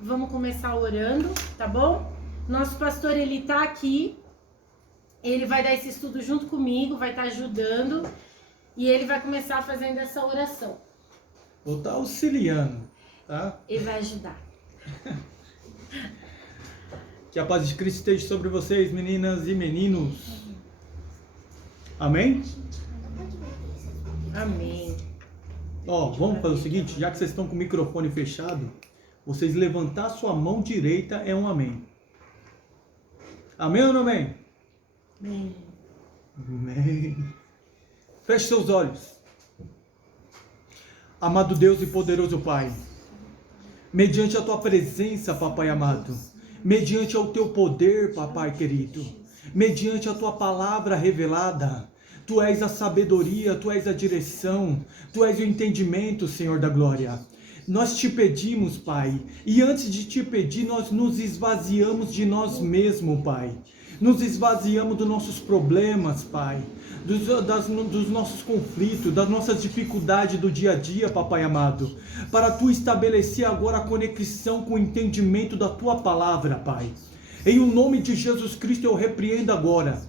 Vamos começar orando, tá bom? Nosso pastor, ele tá aqui. Ele vai dar esse estudo junto comigo, vai estar ajudando. E ele vai começar fazendo essa oração. Vou estar auxiliando, tá? Ele vai ajudar. Que a paz de Cristo esteja sobre vocês, meninas e meninos. Amém? Amém. Ó, vamos fazer o seguinte, já que vocês estão com o microfone fechado, vocês levantar sua mão direita é um amém. Amém ou não amém? Amém. Amém. Feche seus olhos. Amado Deus e poderoso Pai, mediante a tua presença, Papai amado, mediante ao teu poder, Papai querido, mediante a tua palavra revelada, tu és a sabedoria, tu és a direção, tu és o entendimento, Senhor da glória. Nós te pedimos, Pai, e antes de te pedir, nós nos esvaziamos de nós mesmos, Pai. Nos esvaziamos dos nossos problemas, Pai, dos nossos conflitos, das nossas dificuldades do dia a dia, Papai amado, para Tu estabelecer agora a conexão com o entendimento da Tua palavra, Pai. Em o nome de Jesus Cristo eu repreendo agora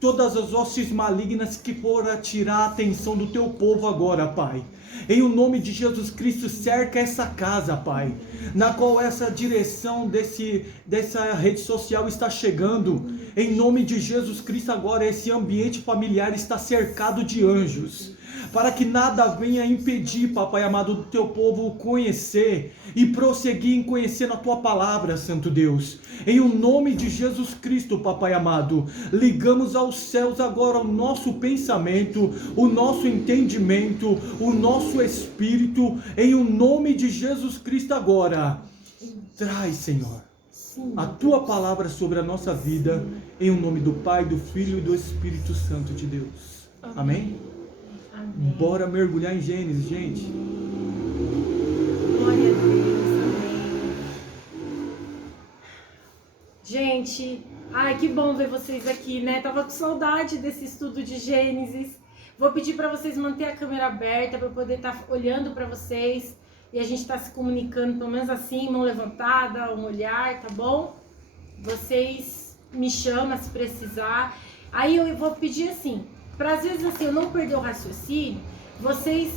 todas as hostes malignas que foram tirar a atenção do Teu povo agora, Pai. Em o nome de Jesus Cristo, cerca essa casa, Pai, na qual essa direção dessa rede social está chegando. Em nome de Jesus Cristo agora, esse ambiente familiar está cercado de anjos, para que nada venha impedir, Papai amado, do Teu povo conhecer e prosseguir em conhecer a Tua palavra, Santo Deus. Em o nome de Jesus Cristo, Papai amado, ligamos aos céus agora o nosso pensamento, o nosso entendimento, o nosso espírito, em o nome de Jesus Cristo agora. Traz, Senhor, a Tua palavra sobre a nossa vida, em o nome do Pai, do Filho e do Espírito Santo de Deus. Amém? Amém. Bora mergulhar em Gênesis, gente. Glória a Deus, amém. Gente, ai, que bom ver vocês aqui, né? Tava com saudade desse estudo de Gênesis. Vou pedir para vocês manter a câmera aberta para eu poder estar olhando para vocês e a gente tá se comunicando, pelo menos assim, mão levantada, um olhar, tá bom? Vocês me chamam se precisar. Aí eu vou pedir assim, para às vezes assim eu não perder o raciocínio, vocês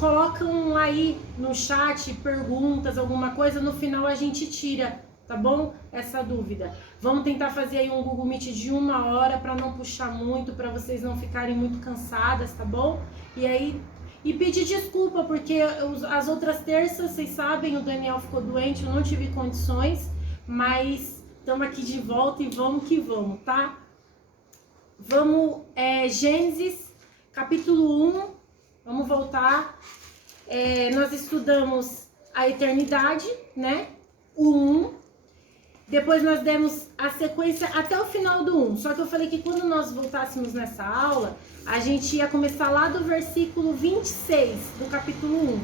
colocam aí no chat perguntas, alguma coisa, no final a gente tira, tá bom? Essa dúvida. Vamos tentar fazer aí um Google Meet de 1 hora para não puxar muito, para vocês não ficarem muito cansadas, tá bom? E aí, e pedir desculpa, porque as outras terças, vocês sabem, o Daniel ficou doente, eu não tive condições, mas estamos aqui de volta e vamos que vamos, tá? Vamos, Gênesis, capítulo 1, vamos voltar. Nós estudamos a eternidade, né? O 1. Depois nós demos a sequência até o final do 1. Só que eu falei que quando nós voltássemos nessa aula, a gente ia começar lá do versículo 26 do capítulo 1.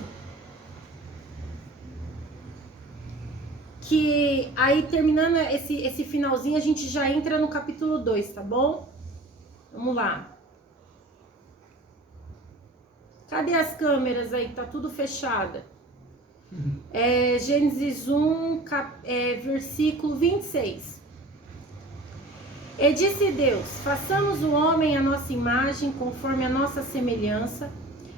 Que aí terminando esse finalzinho, a gente já entra no capítulo 2, tá bom? Vamos lá. Cadê as câmeras aí? Tá tudo fechada. Gênesis 1, versículo 26. E disse Deus: façamos o homem à nossa imagem, conforme a nossa semelhança,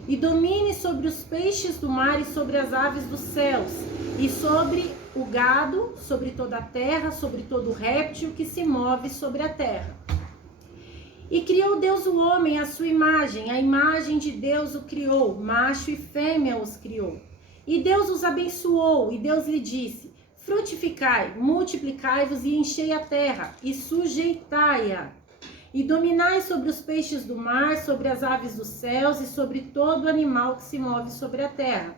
e domine sobre os peixes do mar e sobre as aves dos céus, e sobre o gado, sobre toda a terra, sobre todo réptil que se move sobre a terra. E criou Deus o homem à sua imagem, a imagem de Deus o criou, macho e fêmea os criou. E Deus os abençoou, e Deus lhe disse: frutificai, multiplicai-vos e enchei a terra, e sujeitai-a. E dominai sobre os peixes do mar, sobre as aves dos céus, e sobre todo animal que se move sobre a terra.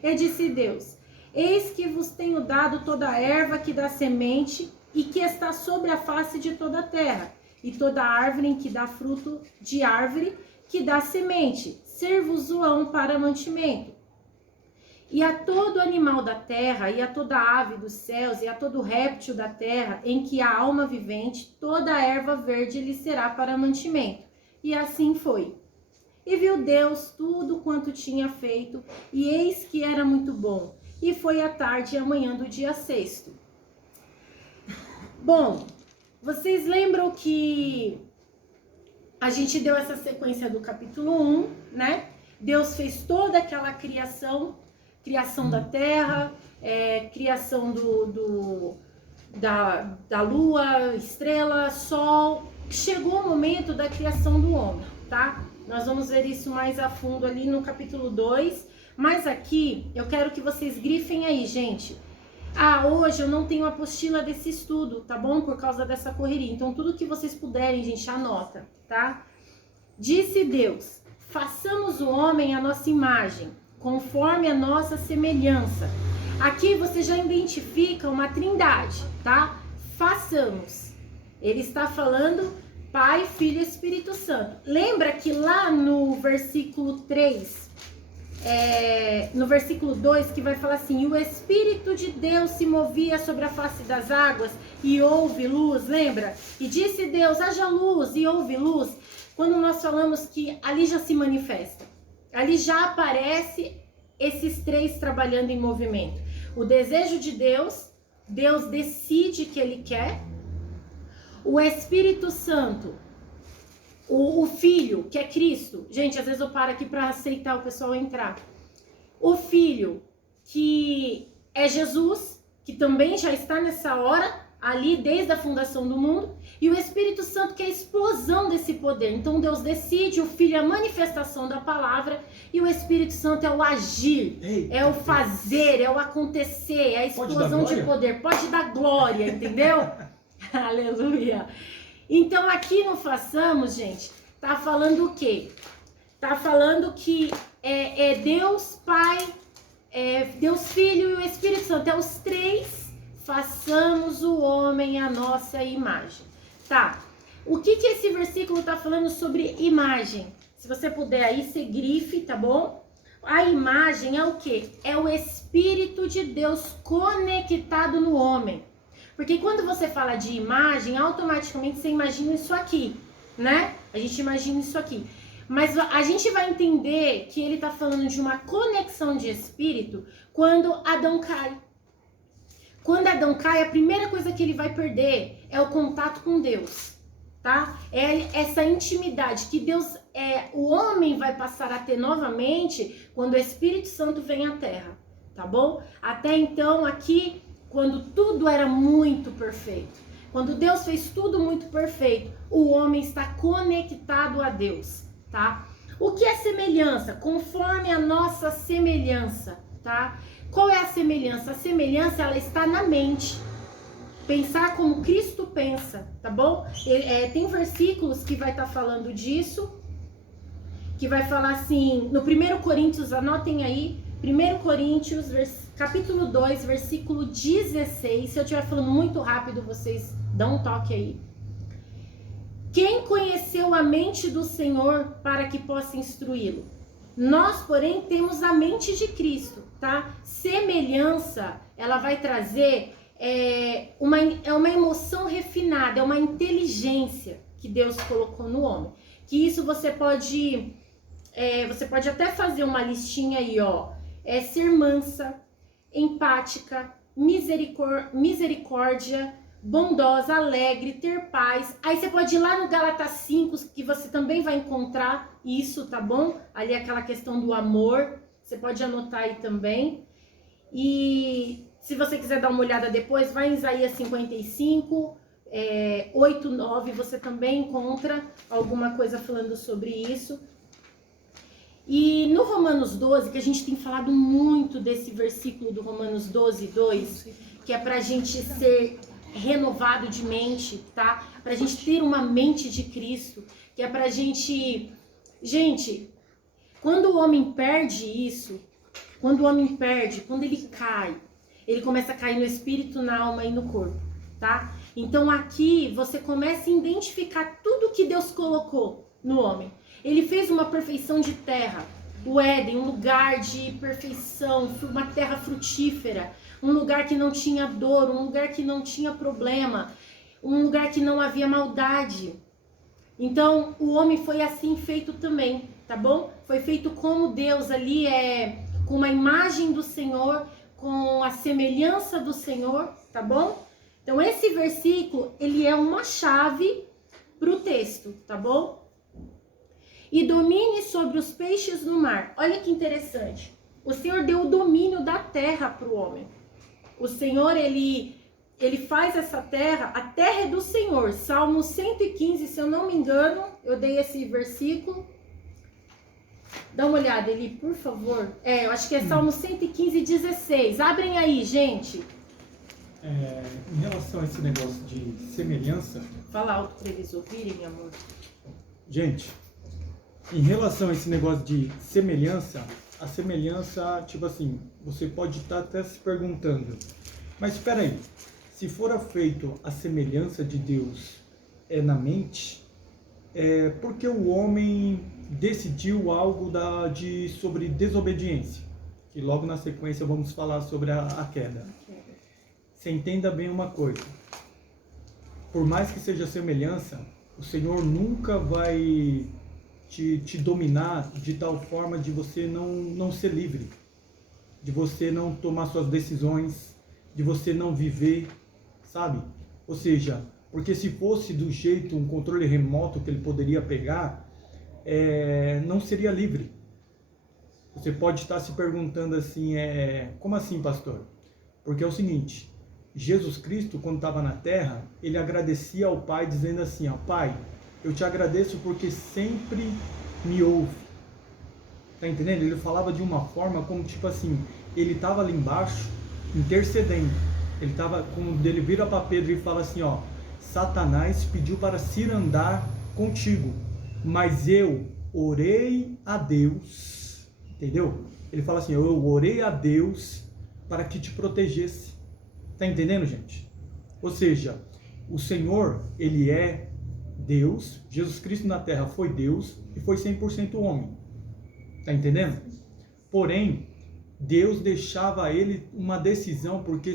E disse Deus: eis que vos tenho dado toda a erva que dá semente, e que está sobre a face de toda a terra, e toda árvore em que dá fruto de árvore, que dá semente, ser-vos-ão para mantimento. E a todo animal da terra, e a toda ave dos céus, e a todo réptil da terra, em que há alma vivente, toda a erva verde lhe será para mantimento. E assim foi. E viu Deus tudo quanto tinha feito, e eis que era muito bom. e foi a tarde e a manhã do dia sexto. Bom, vocês lembram que a gente deu essa sequência do capítulo 1, né? Deus fez toda aquela criação da terra, criação da lua, estrela, sol. Chegou o momento da criação do homem, tá? Nós vamos ver isso mais a fundo ali no capítulo 2. Mas aqui, eu quero que vocês grifem aí, gente. Hoje eu não tenho a apostila desse estudo, tá bom? Por causa dessa correria. Então, tudo que vocês puderem, gente, anota, tá? Disse Deus: façamos o homem à nossa imagem, conforme a nossa semelhança. Aqui você já identifica uma trindade, tá? Façamos. Ele está falando Pai, Filho e Espírito Santo. Lembra que lá no versículo 3, no versículo 2, que vai falar assim: e o Espírito de Deus se movia sobre a face das águas e houve luz, lembra? E disse Deus: haja luz, e houve luz. Quando nós falamos que ali já se manifesta, ali já aparece esses três trabalhando em movimento. O desejo de Deus, Deus decide que Ele quer. O Espírito Santo, o Filho, que é Cristo. Gente, às vezes eu paro aqui para aceitar o pessoal entrar. O Filho, que é Jesus, que também já está nessa hora, ali desde a fundação do mundo, e o Espírito Santo, que é a explosão desse poder. Então Deus decide, o Filho é a manifestação da palavra, e o Espírito Santo é o agir, é o fazer, é o acontecer, é a explosão de poder. Pode dar glória, entendeu? Aleluia. Então aqui no Façamos, gente, tá falando o quê? Tá falando que é Deus Pai, Deus Filho e o Espírito Santo, é os três. Façamos o homem à nossa imagem. Tá, o que esse versículo tá falando sobre imagem? Se você puder aí, você grife, tá bom? A imagem é o quê? É o Espírito de Deus conectado no homem. Porque quando você fala de imagem, automaticamente você imagina isso aqui, né? A gente imagina isso aqui. Mas a gente vai entender que ele tá falando de uma conexão de espírito quando Adão cai. Quando Adão cai, a primeira coisa que ele vai perder é o contato com Deus, tá? É essa intimidade que Deus, o homem vai passar a ter novamente quando o Espírito Santo vem à Terra, tá bom? Até então, aqui, quando tudo era muito perfeito, quando Deus fez tudo muito perfeito, o homem está conectado a Deus, tá? O que é semelhança? Conforme a nossa semelhança, tá? Qual é a semelhança? A semelhança, ela está na mente. Pensar como Cristo pensa, tá bom? Tem versículos que vai estar falando disso, que vai falar assim, no 1 Coríntios, anotem aí, 1 Coríntios, capítulo 2, versículo 16. Se eu estiver falando muito rápido, vocês dão um toque aí. Quem conheceu a mente do Senhor para que possa instruí-lo? Nós, porém, temos a mente de Cristo, tá? Semelhança, ela vai trazer uma emoção refinada, é uma inteligência que Deus colocou no homem. Que isso você pode até fazer uma listinha aí, ó. Ser mansa, empática, misericórdia, bondosa, alegre, ter paz. Aí você pode ir lá no Gálatas 5, que você também vai encontrar isso, tá bom? Ali aquela questão do amor, você pode anotar aí também. E se você quiser dar uma olhada depois, vai em Isaías 55, 8, 9, você também encontra alguma coisa falando sobre isso. E no Romanos 12, que a gente tem falado muito desse versículo do Romanos 12, 2, que é pra gente ser renovado de mente, tá? Pra gente ter uma mente de Cristo, que é pra gente... Gente, quando o homem perde isso, quando ele cai, ele começa a cair no espírito, na alma e no corpo, tá? Então aqui você começa a identificar tudo que Deus colocou no homem. Ele fez uma perfeição de terra, o Éden, um lugar de perfeição, uma terra frutífera, um lugar que não tinha dor, um lugar que não tinha problema, um lugar que não havia maldade. Então, o homem foi assim feito também, tá bom? Foi feito como Deus ali, com uma imagem do Senhor, com a semelhança do Senhor, tá bom? Então esse versículo, ele é uma chave para o texto, tá bom? E domine sobre os peixes do mar. Olha que interessante. O Senhor deu o domínio da terra para o homem. O Senhor, ele faz essa terra, a terra é do Senhor. Salmo 115, se eu não me engano, eu dei esse versículo. Dá uma olhada ali, por favor. Eu acho que é Salmo 115, 16. Abrem aí, gente. Em relação a esse negócio de semelhança... Fala alto para eles ouvirem, meu amor. Gente, em relação a esse negócio de semelhança, a semelhança, tipo assim, você pode estar até se perguntando, mas espera aí, se for feito a semelhança de Deus na mente, por que o homem decidiu algo sobre desobediência? Que logo na sequência vamos falar sobre a queda. Você entenda bem uma coisa, por mais que seja semelhança, o Senhor nunca vai te dominar de tal forma de você não ser livre, de você não tomar suas decisões, de você não viver, sabe? Ou seja, porque se fosse do jeito, um controle remoto que ele poderia pegar, não seria livre. Você pode estar se perguntando assim, como assim, pastor? Porque é o seguinte, Jesus Cristo, quando estava na terra, ele agradecia ao Pai, dizendo assim, Pai, eu te agradeço porque sempre me ouve. Tá entendendo? Ele falava de uma forma como, tipo assim, ele estava ali embaixo, intercedendo. Ele estava, quando ele vira para Pedro e fala assim, Satanás pediu para cirandar contigo, mas eu orei a Deus, entendeu? Ele fala assim, eu orei a Deus para que te protegesse. Tá entendendo, gente? Ou seja, o Senhor, ele é Deus, Jesus Cristo na terra foi Deus e foi 100% homem. Tá entendendo? Porém, Deus deixava a ele uma decisão, porque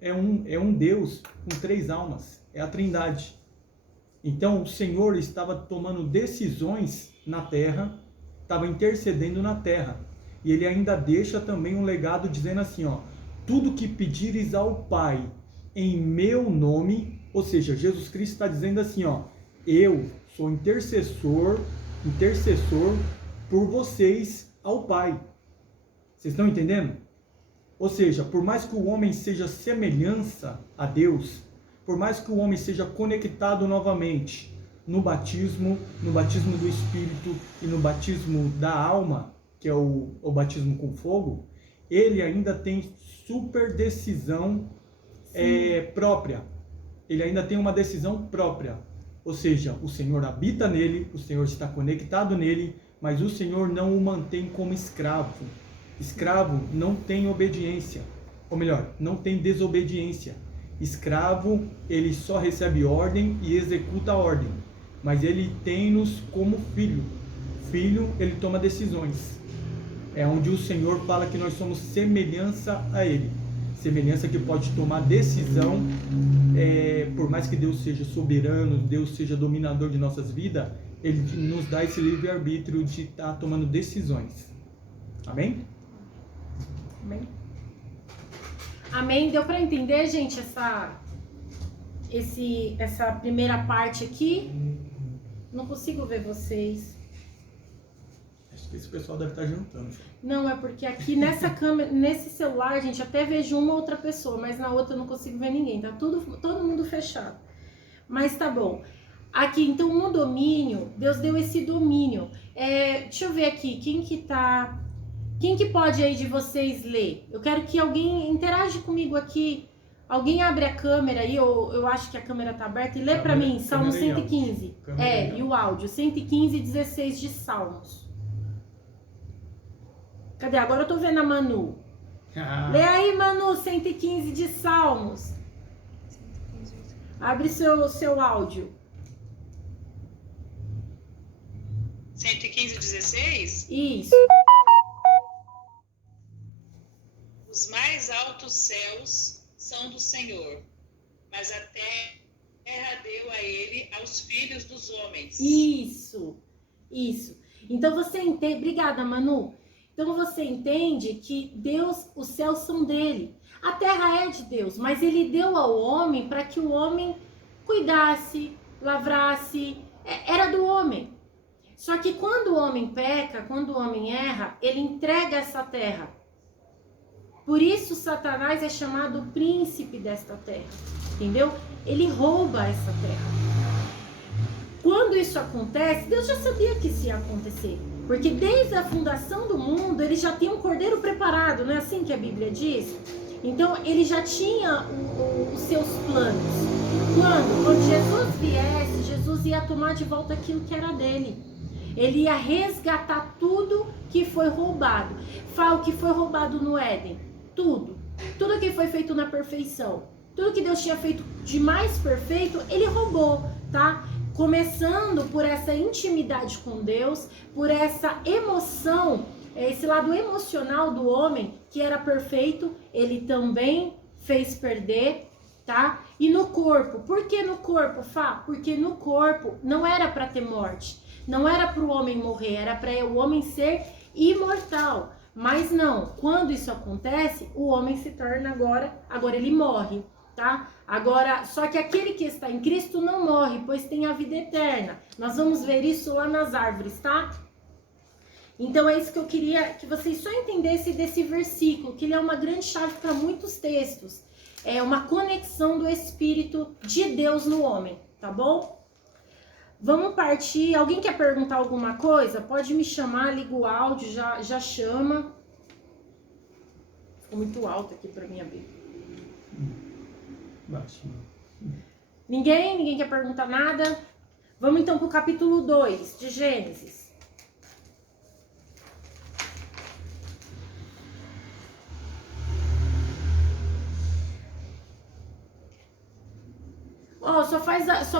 é um Deus com 3 almas, é a Trindade. Então, o Senhor estava tomando decisões na terra, estava intercedendo na terra. E ele ainda deixa também um legado dizendo assim, tudo que pedires ao Pai em meu nome, ou seja, Jesus Cristo está dizendo assim, eu sou intercessor por vocês ao Pai. Vocês estão entendendo? Ou seja, por mais que o homem seja semelhança a Deus, por mais que o homem seja conectado novamente no batismo do Espírito e no batismo da alma, que é o batismo com fogo, ele ainda tem super decisão própria. Ele ainda tem uma decisão própria. Ou seja, o Senhor habita nele, o Senhor está conectado nele, mas o Senhor não o mantém como escravo. Escravo não tem obediência, ou melhor, não tem desobediência. Escravo, ele só recebe ordem e executa a ordem, mas ele tem-nos como filho. Filho, ele toma decisões. É onde o Senhor fala que nós somos semelhança a ele. Semelhança que pode tomar decisão, por mais que Deus seja soberano, Deus seja dominador de nossas vidas, ele nos dá esse livre-arbítrio de estar tomando decisões. Amém? Amém? Amém? Deu para entender, gente, essa primeira parte aqui? Não consigo ver vocês. Acho que esse pessoal deve estar jantando. Não, é porque aqui nessa câmera, nesse celular, gente, até vejo uma outra pessoa, mas na outra eu não consigo ver ninguém. Tá todo mundo fechado. Mas tá bom. Aqui, então, no domínio, Deus deu esse domínio. Deixa eu ver aqui, quem que pode aí de vocês ler? Eu quero que alguém interage comigo aqui. Alguém abre a câmera aí, eu acho que a câmera tá aberta, e lê pra mim, Salmo 115. E o áudio, 115, 16 de Salmos. Cadê? Agora eu tô vendo a Manu. Lê aí, Manu, 115 de Salmos. Abre seu áudio. 115, 16? Isso. Os mais altos céus são do Senhor, mas a terra deu a ele aos filhos dos homens. Isso. Então você entende. Obrigada, Manu. Então você entende que Deus, os céus são dele. A terra é de Deus, mas ele deu ao homem para que o homem cuidasse, lavrasse, era do homem. Só que quando o homem peca, quando o homem erra, ele entrega essa terra. Por isso Satanás é chamado o príncipe desta terra, entendeu? Ele rouba essa terra. Quando isso acontece, Deus já sabia que isso ia acontecer. Porque desde a fundação do mundo, ele já tinha um cordeiro preparado, não é assim que a Bíblia diz? Então, ele já tinha os seus planos. Quando Jesus viesse, Jesus ia tomar de volta aquilo que era dele. Ele ia resgatar tudo que foi roubado. Fala o que foi roubado no Éden. Tudo. Tudo que foi feito na perfeição. Tudo que Deus tinha feito de mais perfeito, ele roubou, tá? Começando por essa intimidade com Deus, por essa emoção, esse lado emocional do homem que era perfeito, ele também fez perder, tá? E no corpo, por que no corpo, Fá? Porque no corpo não era para ter morte, não era para o homem morrer, era para o homem ser imortal. Mas não, quando isso acontece, o homem se torna agora ele morre, tá? Agora, só que aquele que está em Cristo não morre, pois tem a vida eterna. Nós vamos ver isso lá nas árvores, tá? Então é isso que eu queria que vocês só entendessem desse versículo, que ele é uma grande chave para muitos textos. É uma conexão do Espírito de Deus no homem, tá bom? Vamos partir. Alguém quer perguntar alguma coisa? Pode me chamar, liga o áudio, já chama. Ficou muito alto aqui para mim abrir. Baixinho. Ninguém quer perguntar nada? Vamos então para o capítulo 2 de Gênesis. Ó, só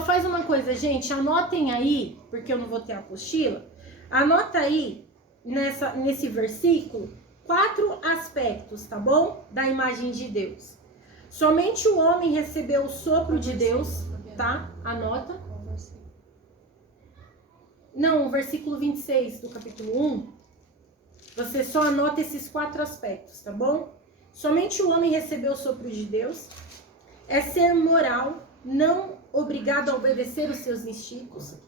faz uma coisa, gente, anotem aí, porque eu não vou ter a apostila. Anota aí, nesse versículo, 4 aspectos, tá bom? Da imagem de Deus. Somente o homem recebeu o sopro de Deus, tá? Anota. Não, o versículo 26 do capítulo 1. Você só anota esses 4 aspectos, tá bom? Somente o homem recebeu o sopro de Deus. É ser moral, não obrigado a obedecer os seus instintos.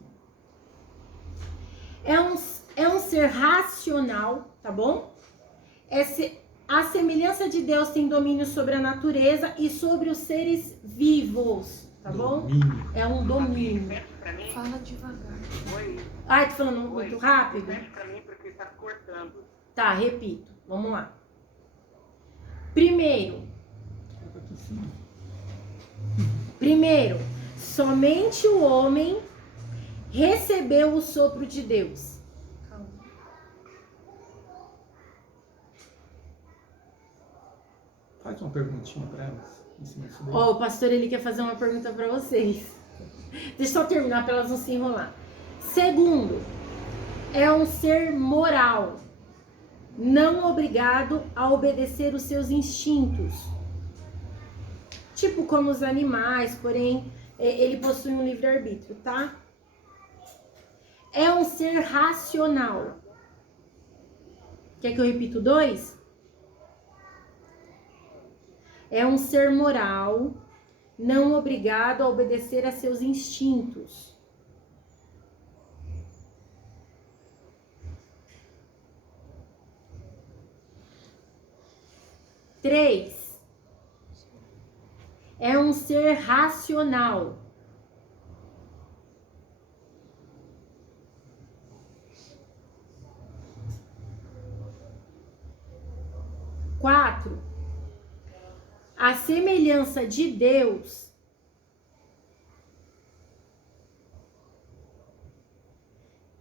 É um ser racional, tá bom? A semelhança de Deus tem domínio sobre a natureza e sobre os seres vivos, tá bom? Domínio. É um domínio. Fala devagar. Oi, Ai, tô falando muito rápido? repete pra mim porque tá cortando. Tá, repito. Vamos lá. Primeiro, somente o homem recebeu o sopro de Deus. Calma. Faz uma perguntinha para elas. Em cima disso daí. Ó, o pastor ele quer fazer uma pergunta para vocês. Deixa eu terminar para elas não se enrolar. Segundo, é um ser moral, não obrigado a obedecer os seus instintos. Tipo como os animais, porém, ele possui um livre-arbítrio, tá? É um ser racional. Quer que eu repita o 2? É um ser moral, não obrigado a obedecer a seus instintos. Três. É um ser racional. Quatro. A semelhança de Deus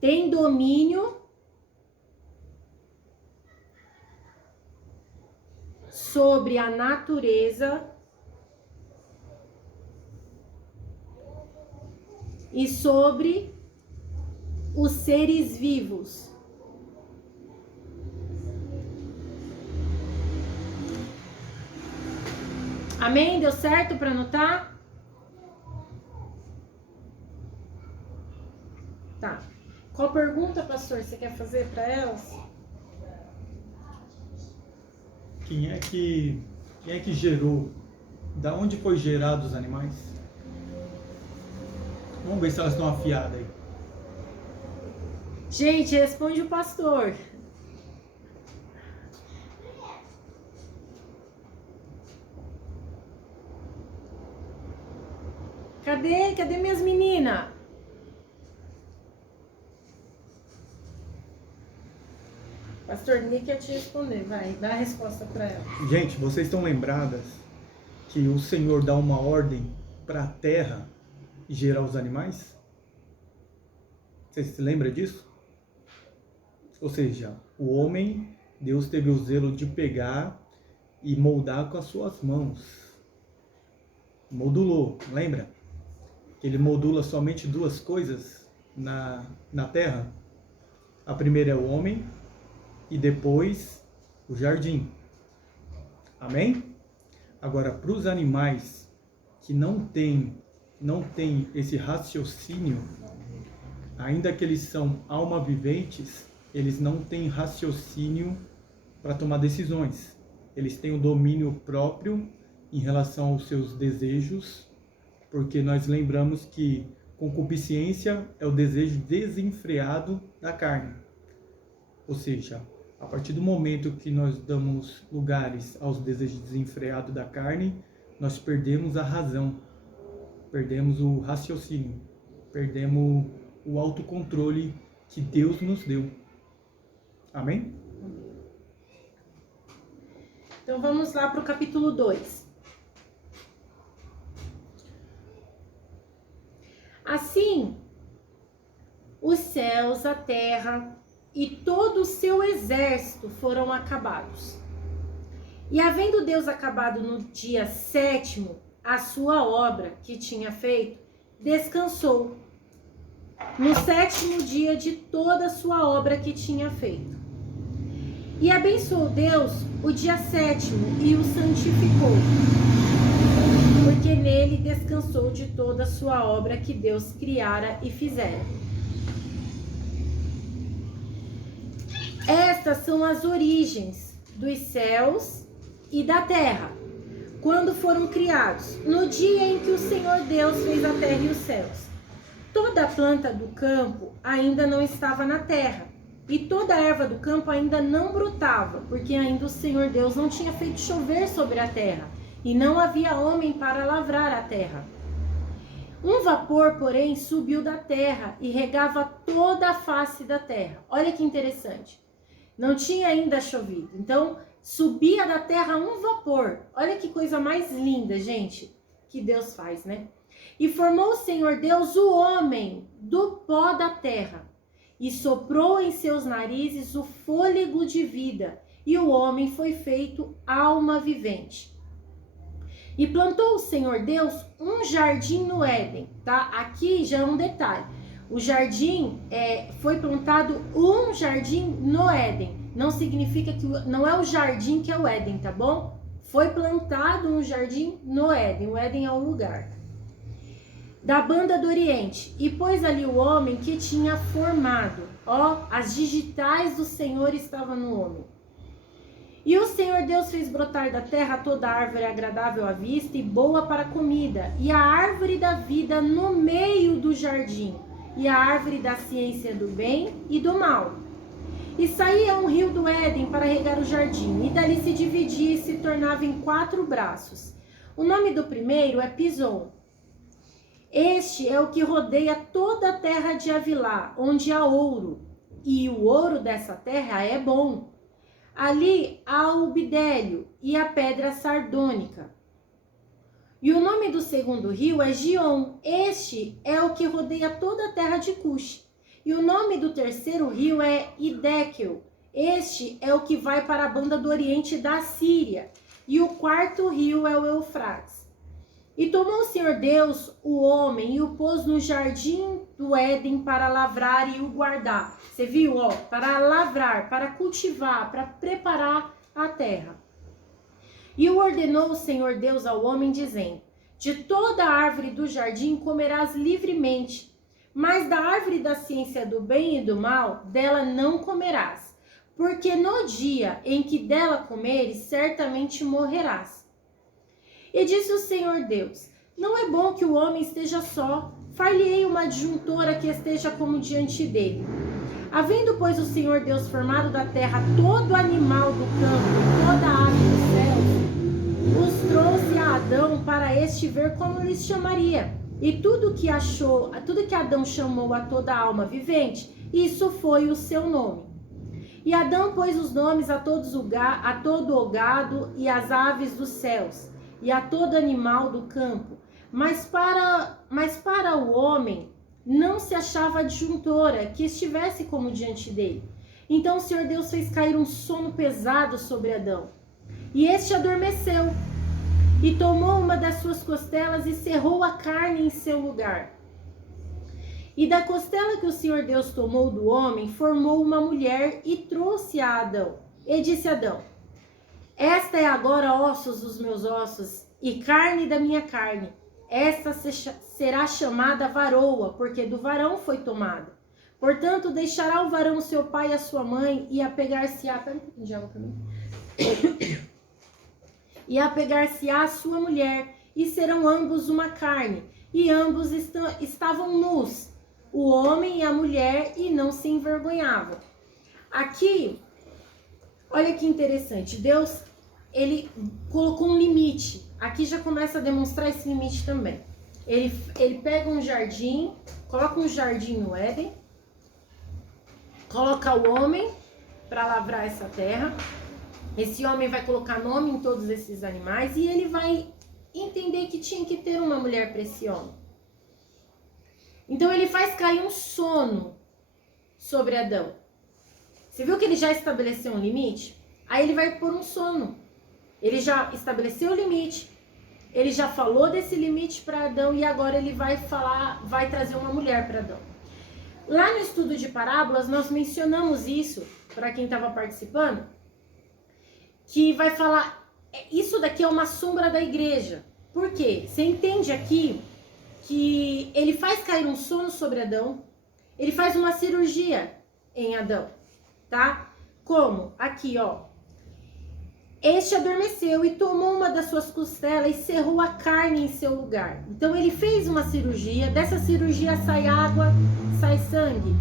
tem domínio sobre a natureza e sobre os seres vivos. Amém? Deu certo para anotar? Tá. Qual pergunta, pastor, você quer fazer para elas? Quem é que gerou? Da onde foi gerado os animais? Vamos ver se elas estão afiadas aí. Gente, responde o pastor. Cadê minhas meninas? Pastor, ninguém quer te responder. Vai, dá a resposta para ela. Gente, vocês estão lembradas que o Senhor dá uma ordem para a terra gerar os animais? Vocês se lembram disso? Ou seja, o homem, Deus teve o zelo de pegar e moldar com as suas mãos. Modulou, lembra? Que ele modula somente duas coisas na terra. A primeira é o homem e depois o jardim. Amém? Agora, para os animais que não têm esse raciocínio, ainda que eles são alma viventes, eles não têm raciocínio para tomar decisões. Eles têm o domínio próprio em relação aos seus desejos, porque nós lembramos que concupiscência é o desejo desenfreado da carne. Ou seja, a partir do momento que nós damos lugares aos desejos desenfreados da carne, nós perdemos a razão, perdemos o raciocínio, perdemos o autocontrole que Deus nos deu. Amém? Então vamos lá para o capítulo 2. Assim, os céus, a terra e todo o seu exército foram acabados. E havendo Deus acabado no dia 7º a sua obra que tinha feito, descansou no 7º dia de toda a sua obra que tinha feito. E abençoou Deus o dia 7º e o santificou, porque nele descansou de toda a sua obra que Deus criara e fizera. Estas são as origens dos céus e da terra, quando foram criados, no dia em que o Senhor Deus fez a terra e os céus. Toda a planta do campo ainda não estava na terra, e toda a erva do campo ainda não brotava, porque ainda o Senhor Deus não tinha feito chover sobre a terra, e não havia homem para lavrar a terra. Um vapor, porém, subiu da terra e regava toda a face da terra. Olha que interessante. Não tinha ainda chovido, então subia da terra um vapor. Olha que coisa mais linda, gente, que Deus faz, né? E formou o Senhor Deus o homem do pó da terra, e soprou em seus narizes o fôlego de vida, e o homem foi feito alma vivente. E plantou o Senhor Deus um jardim no Éden, tá? Aqui já é um detalhe. O jardim foi plantado um jardim no Éden. Não significa que não é o jardim que é o Éden, tá bom? Foi plantado um jardim no Éden. O Éden é um lugar. Da banda do Oriente, e pôs ali o homem que tinha formado. Ó, as digitais do Senhor estavam no homem. E o Senhor Deus fez brotar da terra toda árvore agradável à vista e boa para a comida, e a árvore da vida no meio do jardim, e a árvore da ciência do bem e do mal. E saía um rio do Éden para regar o jardim, e dali se dividia e se tornava em 4 braços. O nome do primeiro é Pison. Este é o que rodeia toda a terra de Avilá, onde há ouro, e o ouro dessa terra é bom. Ali há o bidélio e a pedra sardônica. E o nome do segundo rio é Gion. Este é o que rodeia toda a terra de Cush. E o nome do terceiro rio é Hiddekel. Este é o que vai para a banda do oriente da Síria. E o quarto rio é o Eufrates. E tomou o Senhor Deus o homem e o pôs no jardim do Éden para lavrar e o guardar. Você viu, ó? Para lavrar, para cultivar, para preparar a terra. E o ordenou o Senhor Deus ao homem, dizendo: de toda a árvore do jardim comerás livremente, mas da árvore da ciência do bem e do mal, dela não comerás, porque no dia em que dela comeres, certamente morrerás. E disse o Senhor Deus: não é bom que o homem esteja só, far-lhe-ei uma adjuntora que esteja como diante dele. Havendo, pois, o Senhor Deus formado da terra todo animal do campo e toda a ave do céu, os trouxe a Adão para este ver como lhes chamaria. E tudo que Adão chamou a toda alma vivente, isso foi o seu nome. E Adão pôs os nomes a todo o gado e às aves dos céus, e a todo animal do campo. Mas para o homem não se achava adjuntora que estivesse como diante dele. Então o Senhor Deus fez cair um sono pesado sobre Adão. E este adormeceu, e tomou uma das suas costelas e cerrou a carne em seu lugar. E da costela que o Senhor Deus tomou do homem, formou uma mulher e trouxe a Adão. E disse a Adão: esta é agora ossos dos meus ossos e carne da minha carne. Esta será chamada varoa, porque do varão foi tomada. Portanto, deixará o varão seu pai e a sua mãe, e apegar-se-á... Pera um pouquinho de água pra mim. E apegar-se-á a sua mulher, e serão ambos uma carne. E ambos estavam nus, o homem e a mulher, e não se envergonhavam. Aqui, olha que interessante. Deus, ele colocou um limite. Aqui já começa a demonstrar esse limite também. Ele pega um jardim, coloca um jardim no Éden, coloca o homem para lavrar essa terra. Esse homem vai colocar nome em todos esses animais e ele vai entender que tinha que ter uma mulher para esse homem. Então ele faz cair um sono sobre Adão. Você viu que ele já estabeleceu um limite? Aí ele vai pôr um sono. Ele já estabeleceu o limite, ele já falou desse limite para Adão e agora ele vai trazer uma mulher para Adão. Lá no estudo de parábolas nós mencionamos isso, para quem estava participando, que vai falar, isso daqui é uma sombra da igreja. Por quê? Você entende aqui que ele faz cair um sono sobre Adão, ele faz uma cirurgia em Adão, tá? Como? Aqui, ó. Este adormeceu e tomou uma das suas costelas e cerrou a carne em seu lugar. Então ele fez uma cirurgia, dessa cirurgia sai água, sai sangue.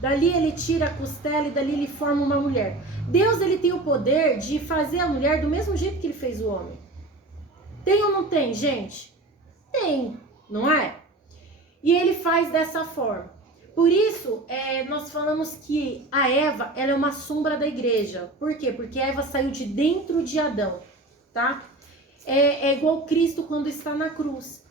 Dali ele tira a costela e dali ele forma uma mulher. Deus, ele tem o poder de fazer a mulher do mesmo jeito que ele fez o homem. Tem ou não tem, gente? Tem, não é? E ele faz dessa forma. Por isso, nós falamos que a Eva, ela é uma sombra da igreja. Por quê? Porque a Eva saiu de dentro de Adão, tá? É igual Cristo quando está na cruz.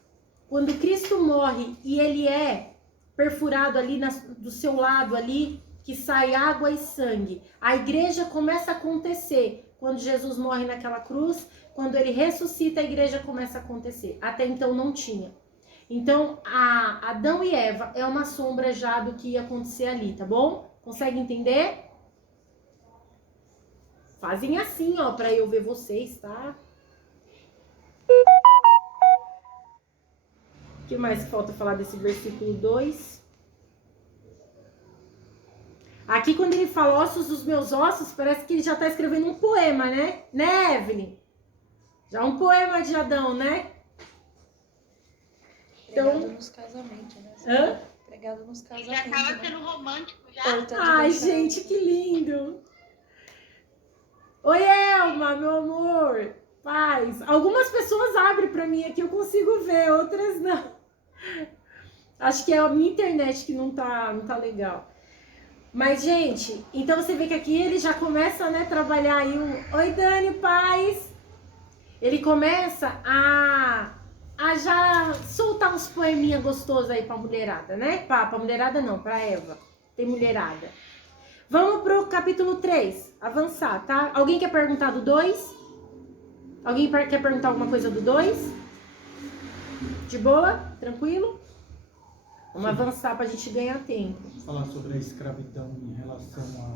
Quando Cristo morre e ele é perfurado ali do seu lado ali, que sai água e sangue. A igreja começa a acontecer. Quando Jesus morre naquela cruz, quando ele ressuscita, a igreja começa a acontecer. Até então não tinha. Então, Adão e Eva é uma sombra já do que ia acontecer ali, tá bom? Consegue entender? Fazem assim, ó, pra eu ver vocês, tá? O que mais falta falar desse versículo 2? Aqui, quando ele fala ossos dos meus ossos, parece que ele já tá escrevendo um poema, né? Né, Evelyn? Já um poema de Adão, né? Pregado Então, nos casamentos, né? hã? Pregado nos Já casamentos, tava né? sendo romântico já. Importante Ai, deixar- gente, que lindo! Oi, Elma, meu amor! Paz! Algumas pessoas abrem pra mim aqui, eu consigo ver, outras não. Acho que é a minha internet que não tá legal. Mas, gente, então você vê que aqui ele já começa, né, trabalhar aí um... Oi, Dani, paz! Ele começa a já soltar uns poeminha gostosos aí pra mulherada, né? Pra mulherada não, pra Eva. Tem mulherada. Vamos pro capítulo 3, avançar, tá? Alguém quer perguntar do 2? Alguém quer perguntar alguma coisa do 2? De boa? Tranquilo? Vamos avançar pra gente ganhar tempo. Falar sobre a escravidão em relação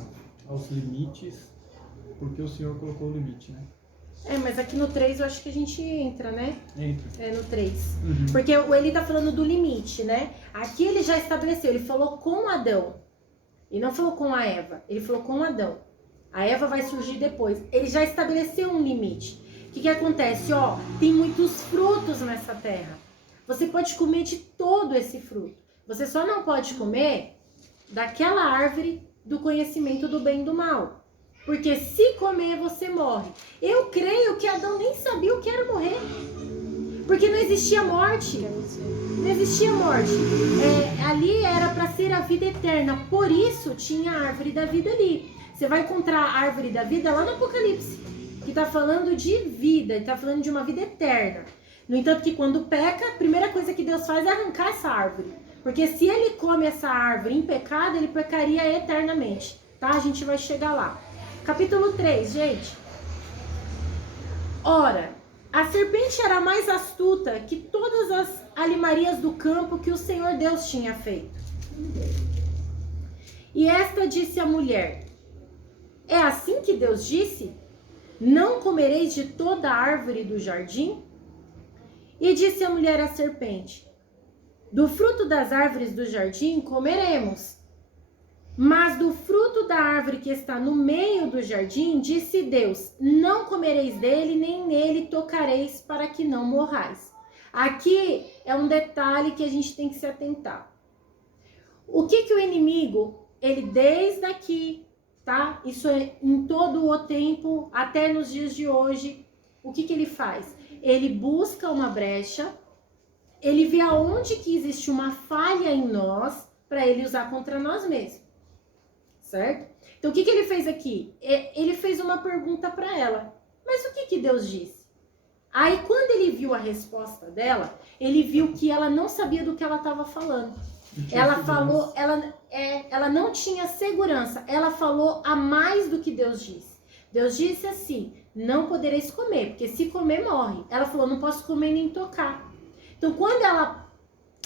aos limites, porque o Senhor colocou o limite, né? Mas aqui no 3 eu acho que a gente entra, né? Entra. No 3. Uhum. Porque ele tá falando do limite, né? Aqui ele já estabeleceu, ele falou com Adão. E não falou com a Eva, ele falou com Adão. A Eva vai surgir depois. Ele já estabeleceu um limite. O que acontece? Ó, tem muitos frutos nessa terra. Você pode comer de todo esse fruto. Você só não pode comer daquela árvore do conhecimento do bem e do mal. Porque se comer, você morre. Eu creio que Adão nem sabia o que era morrer. Porque não existia morte. Não existia morte. Ali era para ser a vida eterna. Por isso tinha a árvore da vida ali. Você vai encontrar a árvore da vida lá no Apocalipse. Que está falando de vida. Está falando de uma vida eterna. No entanto que quando peca, a primeira coisa que Deus faz é arrancar essa árvore. Porque se ele come essa árvore em pecado, ele pecaria eternamente. Tá? A gente vai chegar lá. Capítulo 3, gente. Ora, a serpente era mais astuta que todas as animarias do campo que o Senhor Deus tinha feito. E esta disse à mulher: é assim que Deus disse? Não comereis de toda a árvore do jardim? E disse a mulher à serpente: do fruto das árvores do jardim comeremos. Mas do fruto da árvore que está no meio do jardim, disse Deus: não comereis dele, nem nele tocareis, para que não morrais. Aqui é um detalhe que a gente tem que se atentar. O que o inimigo, ele desde aqui, tá? Isso é em todo o tempo, até nos dias de hoje, o que ele faz? Ele busca uma brecha, ele vê aonde que existe uma falha em nós, para ele usar contra nós mesmos. Certo? Então, o que ele fez aqui? Ele fez uma pergunta para ela. Mas o que Deus disse? Aí, quando ele viu a resposta dela, ele viu que ela não sabia do que ela estava falando. Ela falou, ela não tinha segurança. Ela falou a mais do que Deus disse. Deus disse assim: não podereis comer, porque se comer, morre. Ela falou: não posso comer nem tocar. Então, quando ela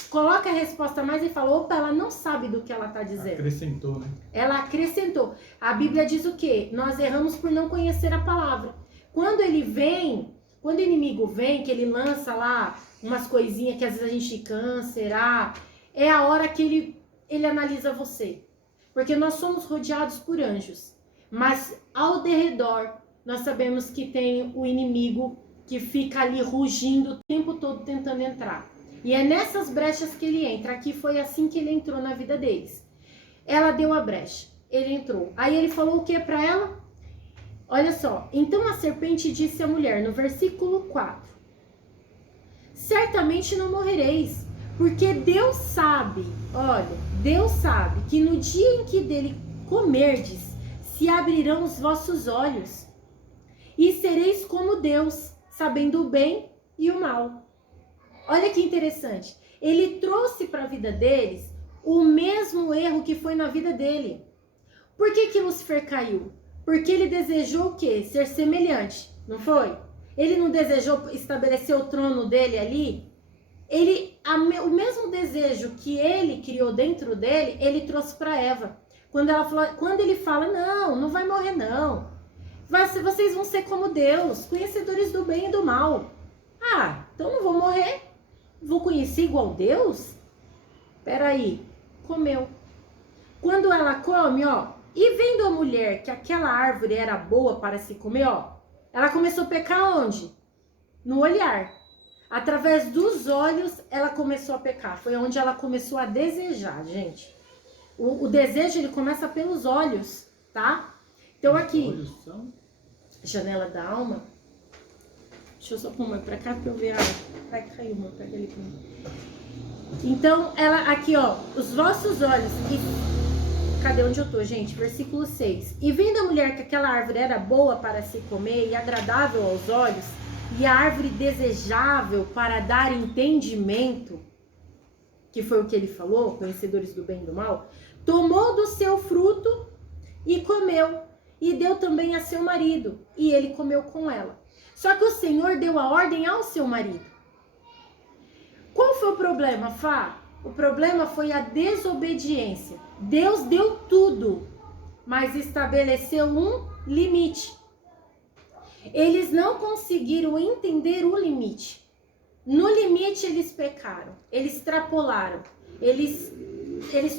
coloca a resposta mais e fala: opa, ela não sabe do que ela está dizendo. Acrescentou, né? Ela acrescentou. A Bíblia diz o quê? Nós erramos por não conhecer a palavra. Quando ele vem, quando o inimigo vem, que ele lança lá umas coisinhas que às vezes a gente cansa, é a hora que ele analisa você. Porque nós somos rodeados por anjos. Mas ao derredor, nós sabemos que tem o inimigo que fica ali rugindo o tempo todo tentando entrar. E é nessas brechas que ele entra. Aqui foi assim que ele entrou na vida deles. Ela deu a brecha, ele entrou. Aí ele falou o que para ela? Olha só. Então a serpente disse à mulher, no versículo 4: certamente não morrereis, porque Deus sabe, olha, Deus sabe que no dia em que dele comerdes, se abrirão os vossos olhos, e sereis como Deus, sabendo o bem e o mal. Olha que interessante. Ele trouxe para a vida deles o mesmo erro que foi na vida dele. Por que Lúcifer caiu? Porque ele desejou o quê? Ser semelhante, não foi? Ele não desejou estabelecer o trono dele ali? O mesmo desejo que ele criou dentro dele, ele trouxe para Eva. Quando ele fala: não vai morrer não. Vocês vão ser como Deus, conhecedores do bem e do mal. Ah, então não vou morrer. Vou conhecer igual Deus? Peraí, comeu. Quando ela come, ó, e vendo a mulher que aquela árvore era boa para se comer, ó, ela começou a pecar onde? No olhar. Através dos olhos, ela começou a pecar. Foi onde ela começou a desejar, gente. O desejo, ele começa pelos olhos, tá? Então aqui, janela da alma. Deixa eu só pôr uma pra cá pra eu ver. Vai cair uma, pega ali pra mim. Então, ela aqui, ó, os vossos olhos. Cadê onde eu tô, gente? Versículo 6. E vendo a mulher que aquela árvore era boa para se comer e agradável aos olhos, e a árvore desejável para dar entendimento, que foi o que ele falou, conhecedores do bem e do mal, tomou do seu fruto e comeu, e deu também a seu marido, e ele comeu com ela. Só que o Senhor deu a ordem ao seu marido. Qual foi o problema, Fá? O problema foi a desobediência. Deus deu tudo, mas estabeleceu um limite. Eles não conseguiram entender o limite. No limite eles pecaram, eles extrapolaram, eles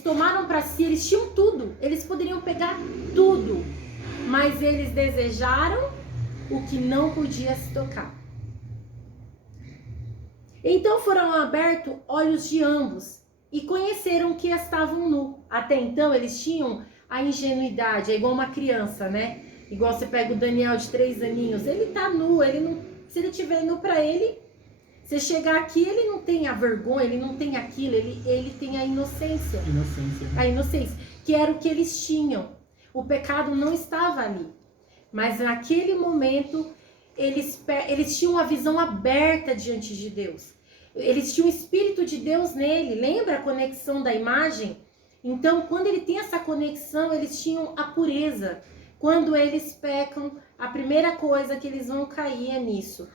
tomaram para si, eles tinham tudo, eles poderiam pegar tudo. mas eles desejaram o que não podia se tocar. Então foram abertos olhos de ambos e conheceram que estavam nu. Até então eles tinham a ingenuidade, é igual uma criança, né? Igual você pega o Daniel de 3 aninhos, ele tá nu, ele não, se ele estiver nu pra ele, você chegar aqui, ele não tem a vergonha, ele não tem aquilo, ele tem a inocência. Inocência. A inocência, que era o que eles tinham. O pecado não estava ali. Mas naquele momento, eles tinham a visão aberta diante de Deus. Eles tinham o Espírito de Deus nele. Lembra a conexão da imagem? Então, quando ele tem essa conexão, eles tinham a pureza. Quando eles pecam, a primeira coisa que eles vão cair é nisso.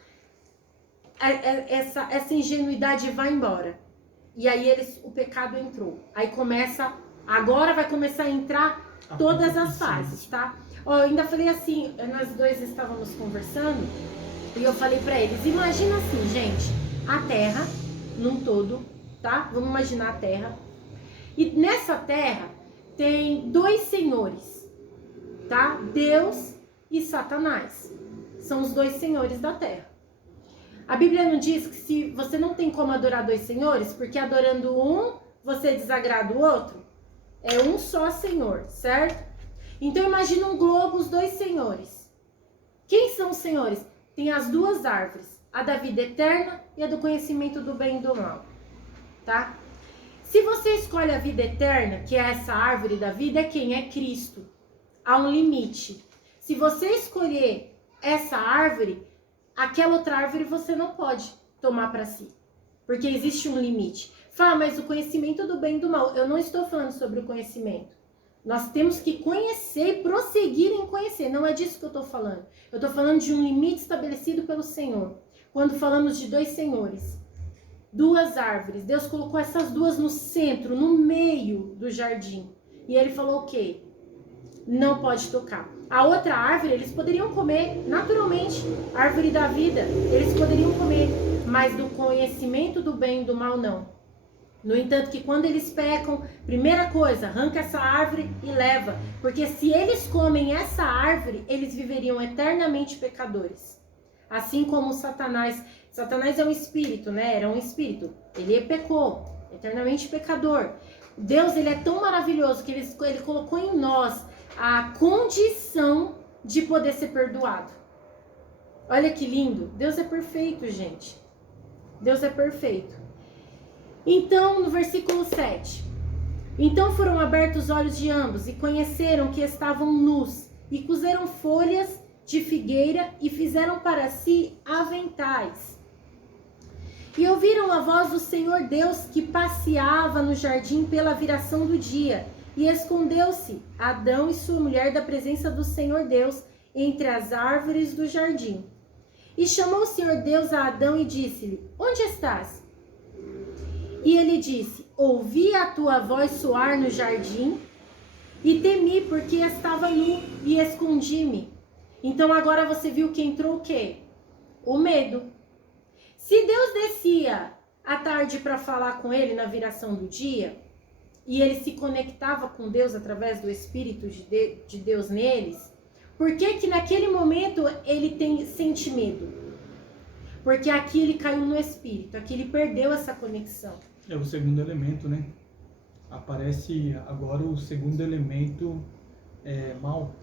Essa ingenuidade vai embora. E aí o pecado entrou. Aí agora vai começar a entrar todas as fases, tá? Ó, eu ainda falei assim, nós dois estávamos conversando e eu falei pra eles, imagina assim, gente, a Terra num todo, tá? Vamos imaginar a Terra. E nessa Terra tem 2 senhores, tá? Deus e Satanás. São os 2 senhores da Terra. A Bíblia não diz que se você não tem como adorar 2 senhores, porque adorando um, você desagrada o outro? É um só Senhor, certo? Então imagina um globo, os 2 senhores. Quem são os senhores? Tem as 2 árvores, a da vida eterna e a do conhecimento do bem e do mal, tá? Se você escolhe a vida eterna, que é essa árvore da vida, é quem? É Cristo. Há um limite. Se você escolher essa árvore, aquela outra árvore você não pode tomar para si, porque existe um limite. Fala, mas o conhecimento do bem e do mal, eu não estou falando sobre o conhecimento. Nós temos que conhecer e prosseguir em conhecer, não é disso que eu estou falando. Eu estou falando de um limite estabelecido pelo Senhor. Quando falamos de 2 senhores, 2 árvores, Deus colocou essas 2 no centro, no meio do jardim. E ele falou o quê? Não pode tocar. A outra árvore, eles poderiam comer naturalmente, a árvore da vida, eles poderiam comer, mas do conhecimento do bem e do mal, não. No entanto, que quando eles pecam, primeira coisa, arranca essa árvore e leva. Porque se eles comem essa árvore, eles viveriam eternamente pecadores. Assim como Satanás. Satanás é um espírito, né? Era um espírito. Ele pecou, eternamente pecador. Deus, ele é tão maravilhoso que ele colocou em nós a condição de poder ser perdoado. Olha que lindo. Deus é perfeito, gente. Deus é perfeito. Então, no versículo 7. Então foram abertos os olhos de ambos e conheceram que estavam nus e cozeram folhas de figueira e fizeram para si aventais. E ouviram a voz do Senhor Deus que passeava no jardim pela viração do dia. E escondeu-se Adão e sua mulher da presença do Senhor Deus entre as árvores do jardim. E chamou o Senhor Deus a Adão e disse-lhe, onde estás? E ele disse, ouvi a tua voz soar no jardim e temi porque estava nu e escondi-me. Então agora você viu que entrou o quê? O medo. Se Deus descia à tarde para falar com ele na viração do dia, e ele se conectava com Deus através do Espírito de Deus neles, por que que naquele momento ele sente medo? Porque aqui ele caiu no Espírito, aqui ele perdeu essa conexão. É o segundo elemento, né? Aparece agora o segundo elemento mal.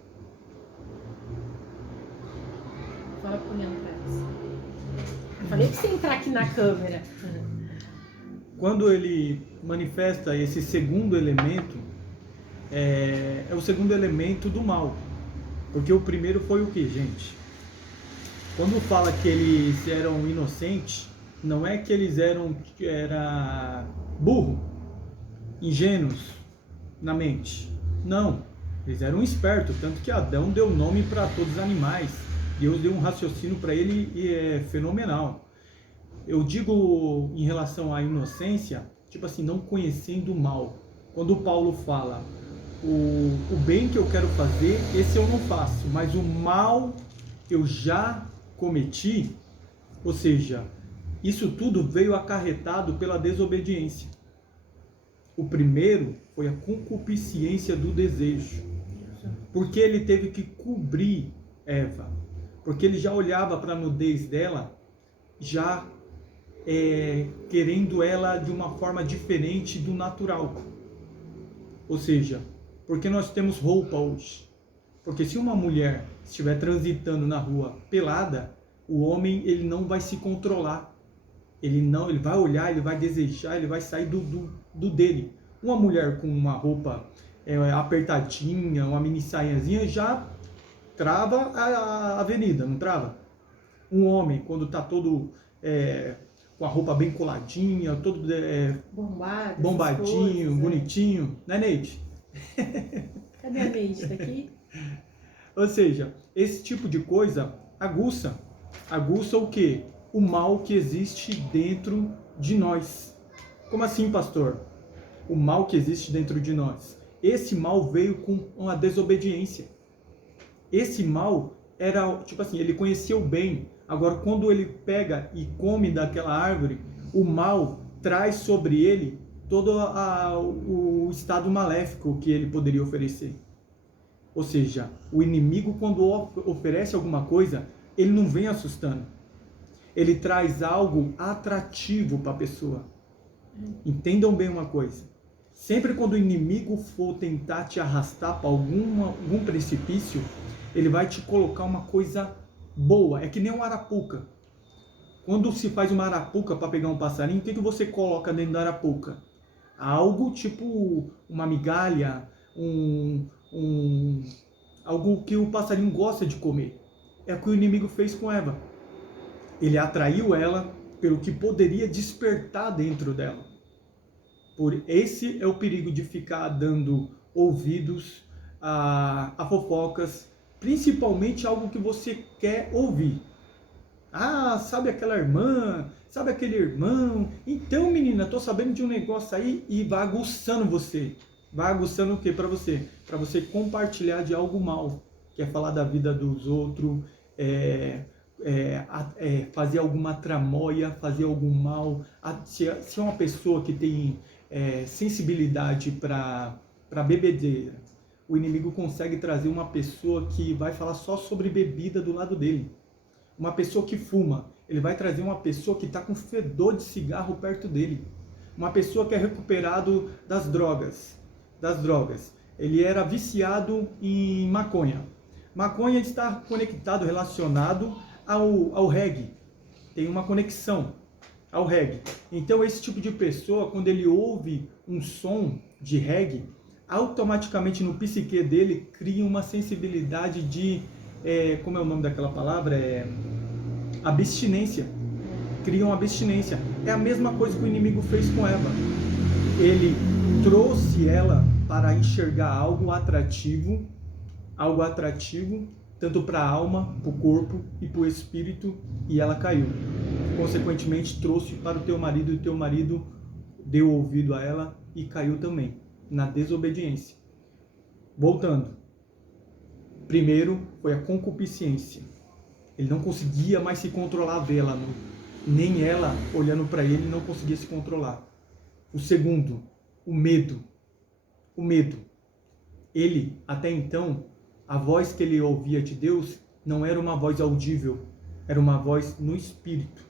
Fala pro Leandro atrás. Falei pra você entrar aqui na câmera. Quando ele manifesta esse segundo elemento, é o segundo elemento do mal. Porque o primeiro foi o que, gente? Quando fala que eles eram inocentes, não é que eles eram burro, ingênuos na mente. Não, eles eram espertos, tanto que Adão deu nome para todos os animais. Deus deu um raciocínio para ele e é fenomenal. Eu digo em relação à inocência, tipo assim, não conhecendo o mal. Quando Paulo fala, o bem que eu quero fazer, esse eu não faço, mas o mal eu já cometi, ou seja, isso tudo veio acarretado pela desobediência. O primeiro foi a concupiscência do desejo. Porque ele teve que cobrir Eva. Porque ele já olhava para a nudez dela, já querendo ela de uma forma diferente do natural. Ou seja, porque nós temos roupa hoje. Porque se uma mulher estiver transitando na rua pelada, o homem ele não vai se controlar. Ele vai olhar, ele vai desejar, ele vai sair do dele. Uma mulher com uma roupa apertadinha, uma mini saiazinha, já trava a avenida, não trava? Um homem, quando está todo com a roupa bem coladinha, todo bombadinho, bonitinho, né, Neide? Cadê a Neide? Tá aqui? Ou seja, esse tipo de coisa aguça o quê? O mal que existe dentro de nós. Como assim, pastor? O mal que existe dentro de nós. Esse mal veio com uma desobediência. Esse mal era, tipo assim, ele conhecia o bem. Agora, quando ele pega e come daquela árvore, o mal traz sobre ele todo o estado maléfico que ele poderia oferecer. Ou seja, o inimigo, quando oferece alguma coisa, ele não vem assustando. Ele traz algo atrativo para a pessoa. Entendam bem uma coisa. Sempre quando o inimigo for tentar te arrastar para algum precipício, ele vai te colocar uma coisa boa. É que nem uma arapuca. Quando se faz uma arapuca para pegar um passarinho, o que você coloca dentro da arapuca? Algo tipo uma migalha, algo que o passarinho gosta de comer. É o que o inimigo fez com Eva. Ele atraiu ela pelo que poderia despertar dentro dela. Esse é o perigo de ficar dando ouvidos a fofocas, principalmente algo que você quer ouvir. Ah, sabe aquela irmã? Sabe aquele irmão? Então, menina, tô sabendo de um negócio aí, e vai aguçando você. Vai aguçando o que para você? Para você compartilhar de algo mal. Que é falar da vida dos outros, fazer alguma tramóia, fazer algum mal. Se é uma pessoa que tem sensibilidade para bebedeira, o inimigo consegue trazer uma pessoa que vai falar só sobre bebida do lado dele. Uma pessoa que fuma, ele vai trazer uma pessoa que está com fedor de cigarro perto dele. Uma pessoa que é recuperado das drogas. Ele era viciado em maconha. Maconha está conectado, relacionado ao reggae. Tem uma conexão ao reggae. Então esse tipo de pessoa, quando ele ouve um som de reggae, automaticamente no psique dele cria uma sensibilidade de, como é o nome daquela palavra? Abstinência. Cria uma abstinência. É a mesma coisa que o inimigo fez com Eva. Ele trouxe ela para enxergar algo atrativo, tanto para a alma, para o corpo e para o espírito, e ela caiu. Consequentemente, trouxe para o teu marido, e o teu marido deu ouvido a ela e caiu também, na desobediência. Voltando. Primeiro foi a concupiscência. Ele não conseguia mais se controlar, vê-la, nem ela olhando para ele não conseguia se controlar. O segundo, o medo. Ele, até então, a voz que ele ouvia de Deus não era uma voz audível, era uma voz no espírito.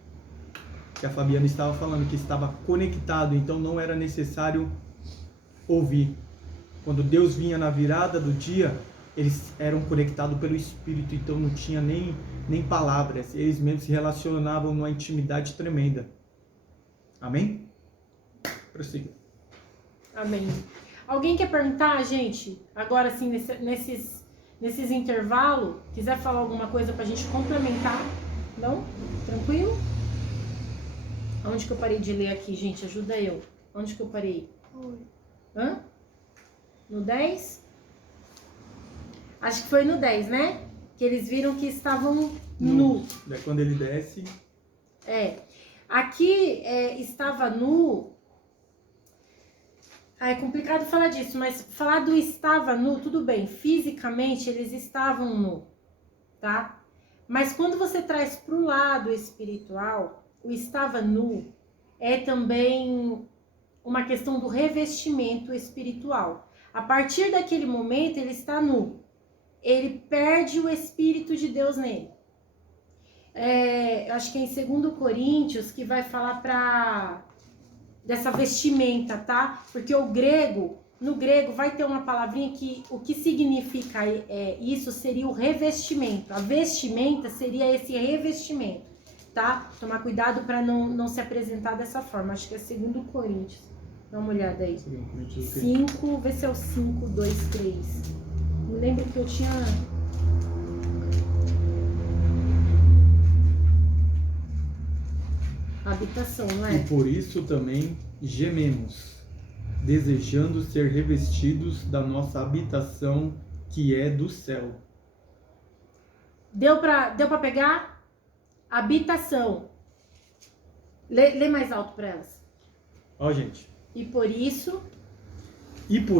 Que a Fabiana estava falando, que estava conectado, então não era necessário ouvir. Quando Deus vinha na virada do dia, eles eram conectados pelo espírito, então não tinha nem palavras, eles mesmos se relacionavam numa intimidade tremenda. Amém? Prossiga. Amém. Alguém quer perguntar, gente? Agora, assim, nesses intervalos, quiser falar alguma coisa pra gente complementar? Não? Tranquilo? Onde que eu parei de ler aqui, gente? Ajuda eu. Onde que eu parei? Hã? No 10? Acho que foi no 10, né? Que eles viram que estavam nu. Quando ele desce... Aqui estava nu... é complicado falar disso, mas falar do estava nu, tudo bem. Fisicamente, eles estavam nu, tá? Mas quando você traz para o lado espiritual, o estava nu é também uma questão do revestimento espiritual. A partir daquele momento, ele está nu. ele perde o Espírito de Deus nele. Eu acho que é em 2 Coríntios que vai falar dessa vestimenta, tá? Porque no grego vai ter uma palavrinha que o que significa isso seria o revestimento. A vestimenta seria esse revestimento, tá? Tomar cuidado para não se apresentar dessa forma. Acho que é 2 Coríntios. Dá uma olhada aí. 5, vê se é o 5, 2, 3. Me lembro que eu tinha... habitação, não é? E por isso também gememos, desejando ser revestidos da nossa habitação que é do céu. Deu pra pegar? Habitação. Lê mais alto para elas. Ó, gente. E por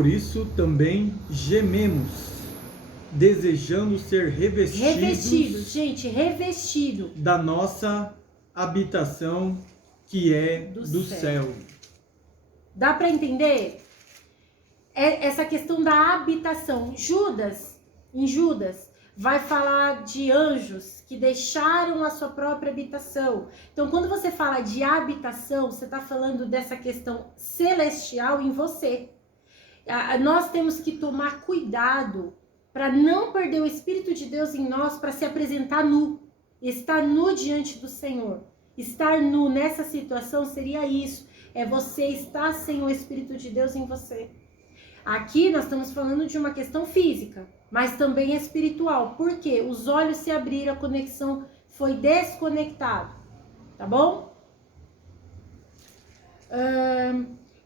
isso também gememos, desejando ser revestidos, gente, revestido da nossa habitação que é do céu. Dá para entender? Essa questão da habitação. Em Judas, vai falar de anjos que deixaram a sua própria habitação. Então, quando você fala de habitação, você está falando dessa questão celestial em você. Nós temos que tomar cuidado para não perder o Espírito de Deus em nós, para se apresentar nu. Estar nu diante do Senhor. Estar nu nessa situação seria isso. É você estar sem o Espírito de Deus em você. Aqui nós estamos falando de uma questão física, mas também espiritual. Por quê? Os olhos se abriram, a conexão foi desconectada. Tá bom?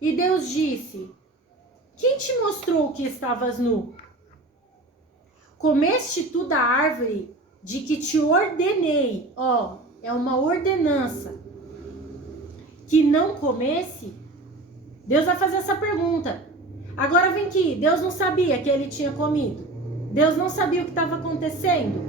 E Deus disse: quem te mostrou que estavas nu? Comeste tu da árvore de que te ordenei. Ó, é uma ordenança. Que não comesse? Deus vai fazer essa pergunta. Agora vem aqui, Deus não sabia que ele tinha comido? Deus não sabia o que estava acontecendo?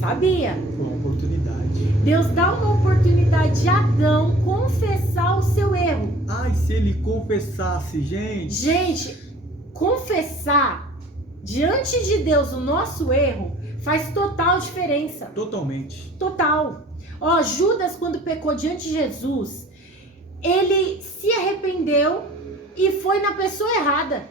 Sabia. Foi uma oportunidade. Deus dá uma oportunidade a Adão confessar o seu erro. Ai, se ele confessasse, gente. Gente, confessar diante de Deus o nosso erro faz total diferença. Totalmente. Total. Ó, Judas, quando pecou diante de Jesus, ele se arrependeu e foi na pessoa errada.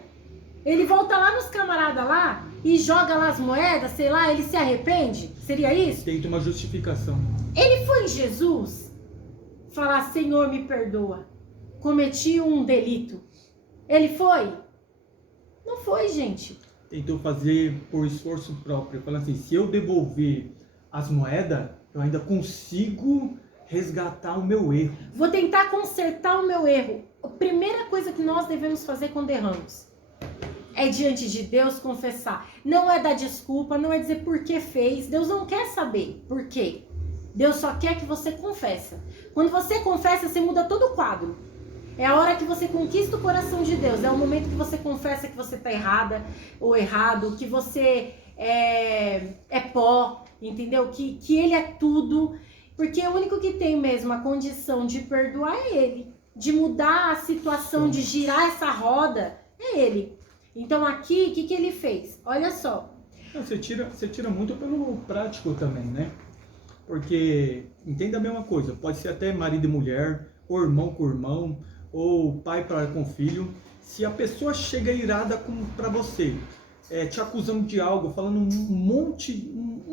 Ele volta lá nos camaradas lá e joga lá as moedas, sei lá, ele se arrepende? Seria isso? Tenta uma justificação. Ele foi em Jesus falar: Senhor, me perdoa, cometi um delito. Ele foi? Não foi, gente. Tentou fazer por esforço próprio, falando assim: se eu devolver as moedas, eu ainda consigo resgatar o meu erro. Vou tentar consertar o meu erro. A primeira coisa que nós devemos fazer quando erramos é diante de Deus confessar. Não é dar desculpa, não é dizer por que fez. Deus não quer saber por quê. Deus só quer que você confessa. Quando você confessa, você muda todo o quadro. É a hora que você conquista o coração de Deus. É o momento que você confessa que você está errada ou errado, que você é pó, entendeu? Que Ele é tudo. Porque o único que tem mesmo a condição de perdoar é Ele. De mudar a situação, de girar essa roda, é Ele. Então aqui, o que Ele fez? Olha só. Você tira muito pelo prático também, né? Porque, entenda a mesma coisa, pode ser até marido e mulher, ou irmão com irmão, ou pai com filho. Se a pessoa chega irada para você, te acusando de algo, falando um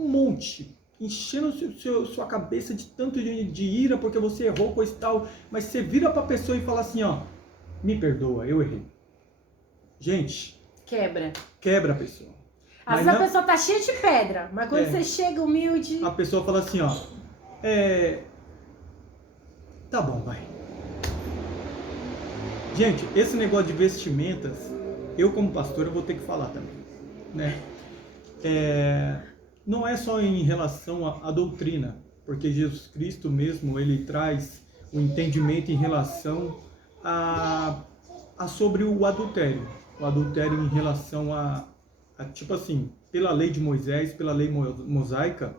monte, enchendo sua cabeça de tanto de ira porque você errou, coisa e tal, mas você vira pra pessoa e fala assim, ó, me perdoa, eu errei. Gente, quebra a pessoa. Às vezes a pessoa tá cheia de pedra, mas quando você chega humilde... A pessoa fala assim, ó, tá bom, vai. Gente, esse negócio de vestimentas, eu como pastor, eu vou ter que falar também, né? Não é só em relação à doutrina, porque Jesus Cristo mesmo, ele traz o entendimento em relação a sobre o adultério. O adultério em relação a tipo assim, pela lei de Moisés, pela lei mosaica,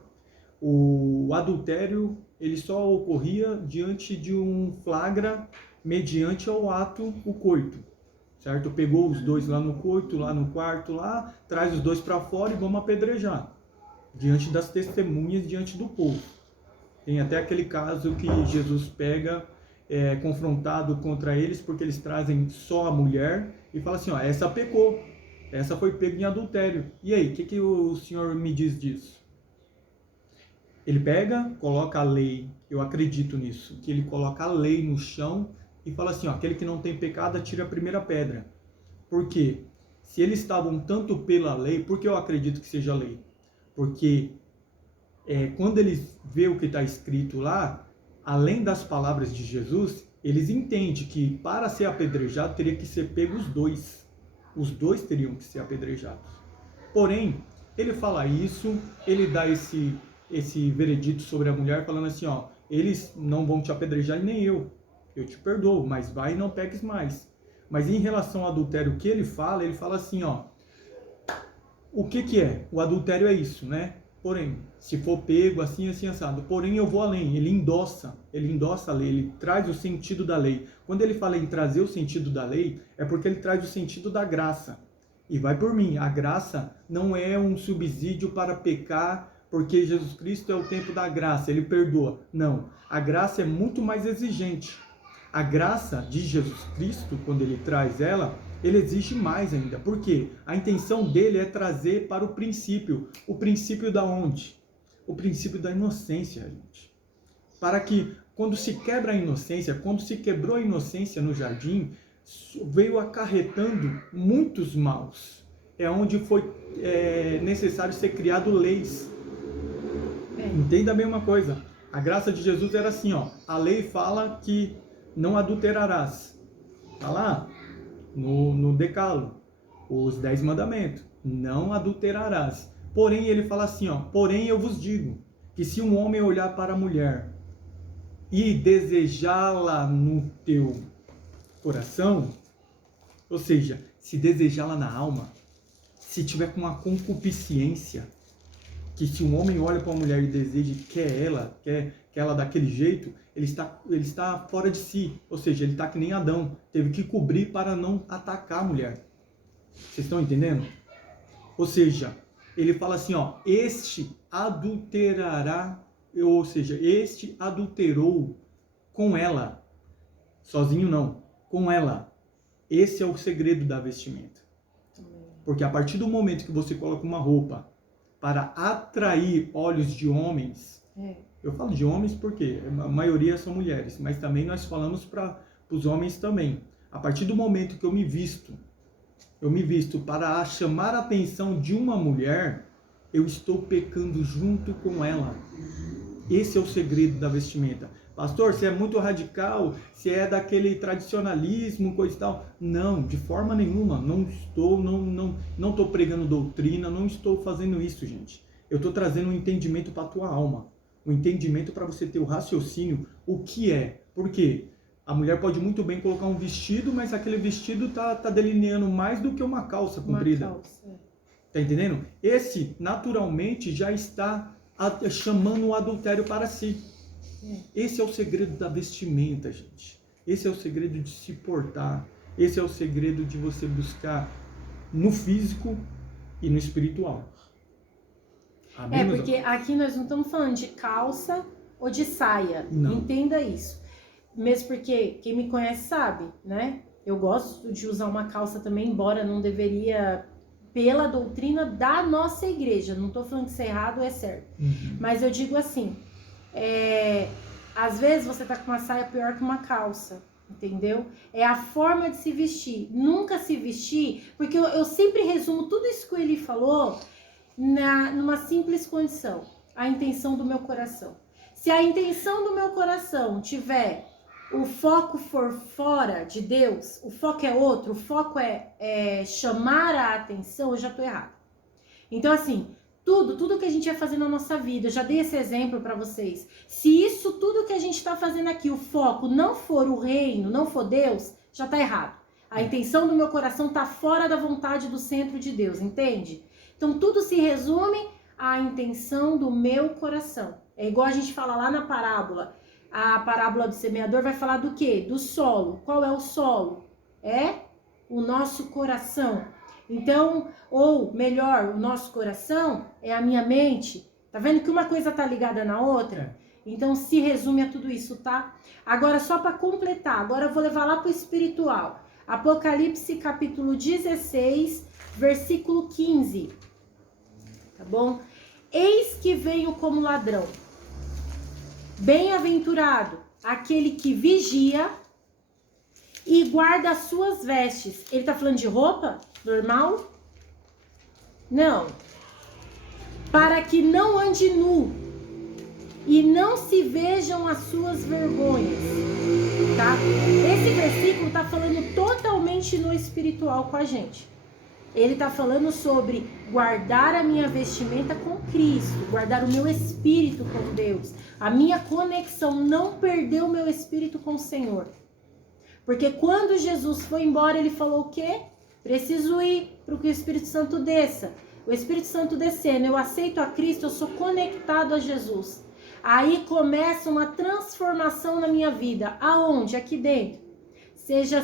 o adultério ele só ocorria diante de um flagra mediante ao ato, o coito. certo? Pegou os dois lá no coito, lá no quarto, lá, traz os dois para fora e vamos apedrejar, diante das testemunhas, diante do povo. Tem até aquele caso que Jesus pega, confrontado contra eles, porque eles trazem só a mulher e fala assim, ó, essa pecou, essa foi pega em adultério. E aí, o que o senhor me diz disso? Ele pega, coloca a lei, eu acredito nisso, que ele coloca a lei no chão e fala assim, ó, aquele que não tem pecado, atire a primeira pedra. Por quê? Se eles estavam tanto pela lei, por que eu acredito que seja lei? Porque quando eles vê o que está escrito lá, além das palavras de Jesus, eles entendem que para ser apedrejado teria que ser pego os dois. Os dois teriam que ser apedrejados. Porém, ele fala isso, ele dá esse veredito sobre a mulher, falando assim, ó, eles não vão te apedrejar e nem eu te perdoo, mas vai e não peques mais. Mas em relação ao adultério, o que ele fala assim, ó, o que é? O adultério é isso, né? Porém, se for pego assim, assim, assado. Porém, eu vou além. Ele endossa a lei, ele traz o sentido da lei. Quando ele fala em trazer o sentido da lei, é porque ele traz o sentido da graça. E vai por mim, a graça não é um subsídio para pecar, porque Jesus Cristo é o tempo da graça, ele perdoa. Não, a graça é muito mais exigente. A graça de Jesus Cristo, quando ele traz ela, ele exige mais ainda. Por quê? A intenção dele é trazer para o princípio. O princípio da onde? O princípio da inocência, gente. Para que, quando se quebra a inocência, quando se quebrou a inocência no jardim, veio acarretando muitos maus. É onde foi necessário ser criado leis. Entenda bem uma coisa. A graça de Jesus era assim, ó. A lei fala que não adulterarás. Está lá no Decálogo, os 10 mandamentos. Não adulterarás. Porém, ele fala assim, ó. Porém, eu vos digo que se um homem olhar para a mulher e desejá-la no teu coração, ou seja, se desejá-la na alma, se tiver com uma concupiscência, que se um homem olha para uma mulher e deseja, quer ela daquele jeito, ele está fora de si. Ou seja, ele está que nem Adão, teve que cobrir para não atacar a mulher. Vocês estão entendendo? Ou seja, ele fala assim, ó, este adulterará, ou seja, este adulterou com ela. Sozinho não, com ela. Esse é o segredo da vestimenta. Porque a partir do momento que você coloca uma roupa para atrair olhos de homens, eu falo de homens porque a maioria são mulheres, mas também nós falamos para os homens também. A partir do momento que eu me visto para chamar a atenção de uma mulher, eu estou pecando junto com ela. Esse é o segredo da vestimenta. Pastor, você é muito radical, você é daquele tradicionalismo, coisa e tal. Não, de forma nenhuma. Não estou pregando doutrina, não estou fazendo isso, gente. Eu estou trazendo um entendimento para a tua alma. Um entendimento para você ter o raciocínio, o que é. Por quê? A mulher pode muito bem colocar um vestido, mas aquele vestido tá delineando mais do que uma calça comprida. Uma calça. Tá entendendo? Esse, naturalmente, já está chamando o adultério para si. Esse é o segredo da vestimenta, gente. Esse é o segredo de se portar. Esse é o segredo de você buscar no físico e no espiritual. Amém, porque aqui nós não estamos falando de calça ou de saia. Não. Entenda isso. Mesmo porque quem me conhece sabe, né? Eu gosto de usar uma calça também, embora não deveria, pela doutrina da nossa igreja. Não estou falando que isso é errado ou é certo. Uhum. Mas eu digo assim, às vezes você tá com uma saia pior que uma calça, entendeu? É a forma de se vestir. Nunca se vestir, porque eu sempre resumo tudo isso que ele falou numa simples condição: a intenção do meu coração. Se a intenção do meu coração tiver, o foco for fora de Deus, o foco é outro, o foco é chamar a atenção, eu já tô errado. Então assim, tudo que a gente vai fazer na nossa vida, eu já dei esse exemplo para vocês. Se isso tudo que a gente está fazendo aqui, o foco não for o reino, não for Deus, já tá errado. A intenção do meu coração tá fora da vontade do centro de Deus, entende? Então tudo se resume à intenção do meu coração. É igual a gente fala lá na parábola. A parábola do semeador vai falar do quê? Do solo. Qual é o solo? É o nosso coração. Então, ou melhor, o nosso coração é a minha mente. Tá vendo que uma coisa tá ligada na outra? Então se resume a tudo isso, tá? Agora só para completar, agora eu vou levar lá pro espiritual. Apocalipse capítulo 16, versículo 15. Tá bom? Eis que venho como ladrão. Bem-aventurado aquele que vigia e guarda as suas vestes. Ele tá falando de roupa normal? Não. Para que não ande nu e não se vejam as suas vergonhas, tá? Esse versículo tá falando totalmente no espiritual com a gente. Ele tá falando sobre guardar a minha vestimenta com Cristo, guardar o meu espírito com Deus, a minha conexão, não perder o meu espírito com o Senhor. Porque quando Jesus foi embora, ele falou o quê? Preciso ir para que o Espírito Santo desça. O Espírito Santo descendo, eu aceito a Cristo, eu sou conectado a Jesus. Aí começa uma transformação na minha vida. Aonde? Aqui dentro. Seja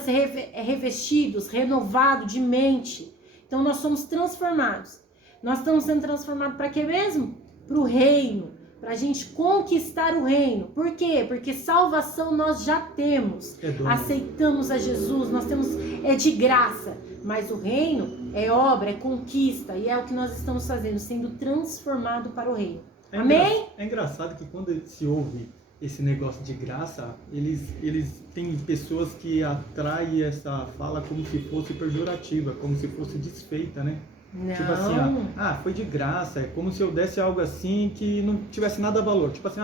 revestidos, renovado de mente. Então nós somos transformados. Nós estamos sendo transformados para quê mesmo? Para o reino. Para a gente conquistar o reino. Por quê? Porque salvação nós já temos. Aceitamos a Jesus, nós temos, é de graça. Mas o reino é obra, é conquista. E é o que nós estamos fazendo, sendo transformado para o reino. Amém? É engraçado que quando se ouve esse negócio de graça, eles têm pessoas que atraem essa fala como se fosse pejorativa, como se fosse desfeita, né? Não. Tipo assim, foi de graça, é como se eu desse algo assim que não tivesse nada valor. Tipo assim,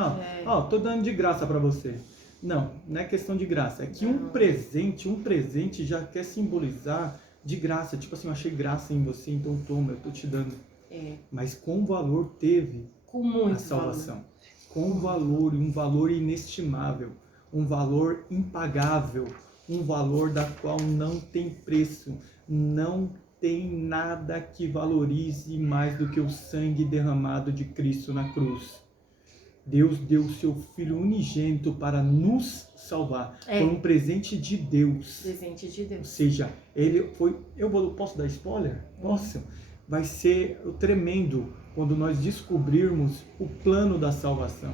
tô dando de graça pra você. Não é questão de graça, é que um presente já quer simbolizar de graça. Tipo assim, eu achei graça em você, então toma, eu tô te dando. Mas com valor teve a salvação. Valor. Com valor, um valor inestimável, um valor impagável, um valor da qual não tem preço, não tem nada que valorize mais do que o sangue derramado de Cristo na cruz. Deus deu o seu Filho unigênito para nos salvar. Foi um presente de Deus. Presente de Deus. Ou seja, ele foi... Posso dar spoiler? Posso? Vai ser tremendo quando nós descobrirmos o plano da salvação.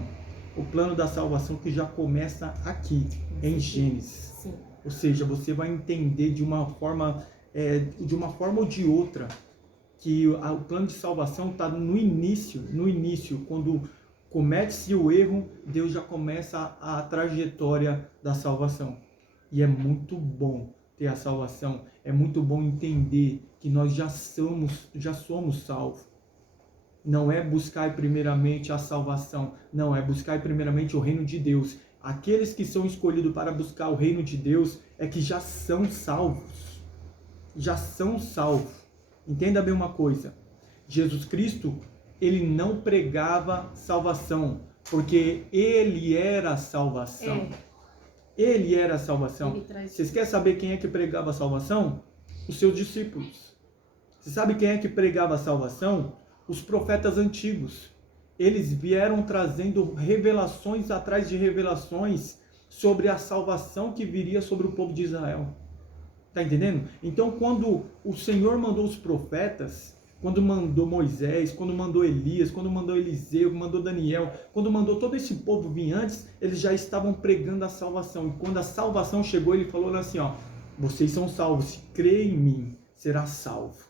O plano da salvação que já começa aqui, em Gênesis. Sim. Ou seja, você vai entender de uma forma ou de outra, que o plano de salvação está no início, quando comete-se o erro, Deus já começa a trajetória da salvação. E é muito bom ter a salvação, é muito bom entender que nós já somos salvos. Não é buscar primeiramente a salvação, não, é buscar primeiramente o reino de Deus. Aqueles que são escolhidos para buscar o reino de Deus é que já são salvos. Já são salvos. Entenda bem uma coisa. Jesus Cristo, ele não pregava salvação, porque ele era a salvação. Ele era a salvação. Vocês querem saber quem é que pregava a salvação? Os seus discípulos. Você sabe quem é que pregava a salvação? Os profetas antigos. Eles vieram trazendo revelações atrás de revelações sobre a salvação que viria sobre o povo de Israel. Tá entendendo? Então, quando o Senhor mandou os profetas, quando mandou Moisés, quando mandou Elias, quando mandou Eliseu, quando mandou Daniel, quando mandou todo esse povo vir antes, eles já estavam pregando a salvação. E quando a salvação chegou, ele falou assim, vocês são salvos, se crê em mim, será salvo.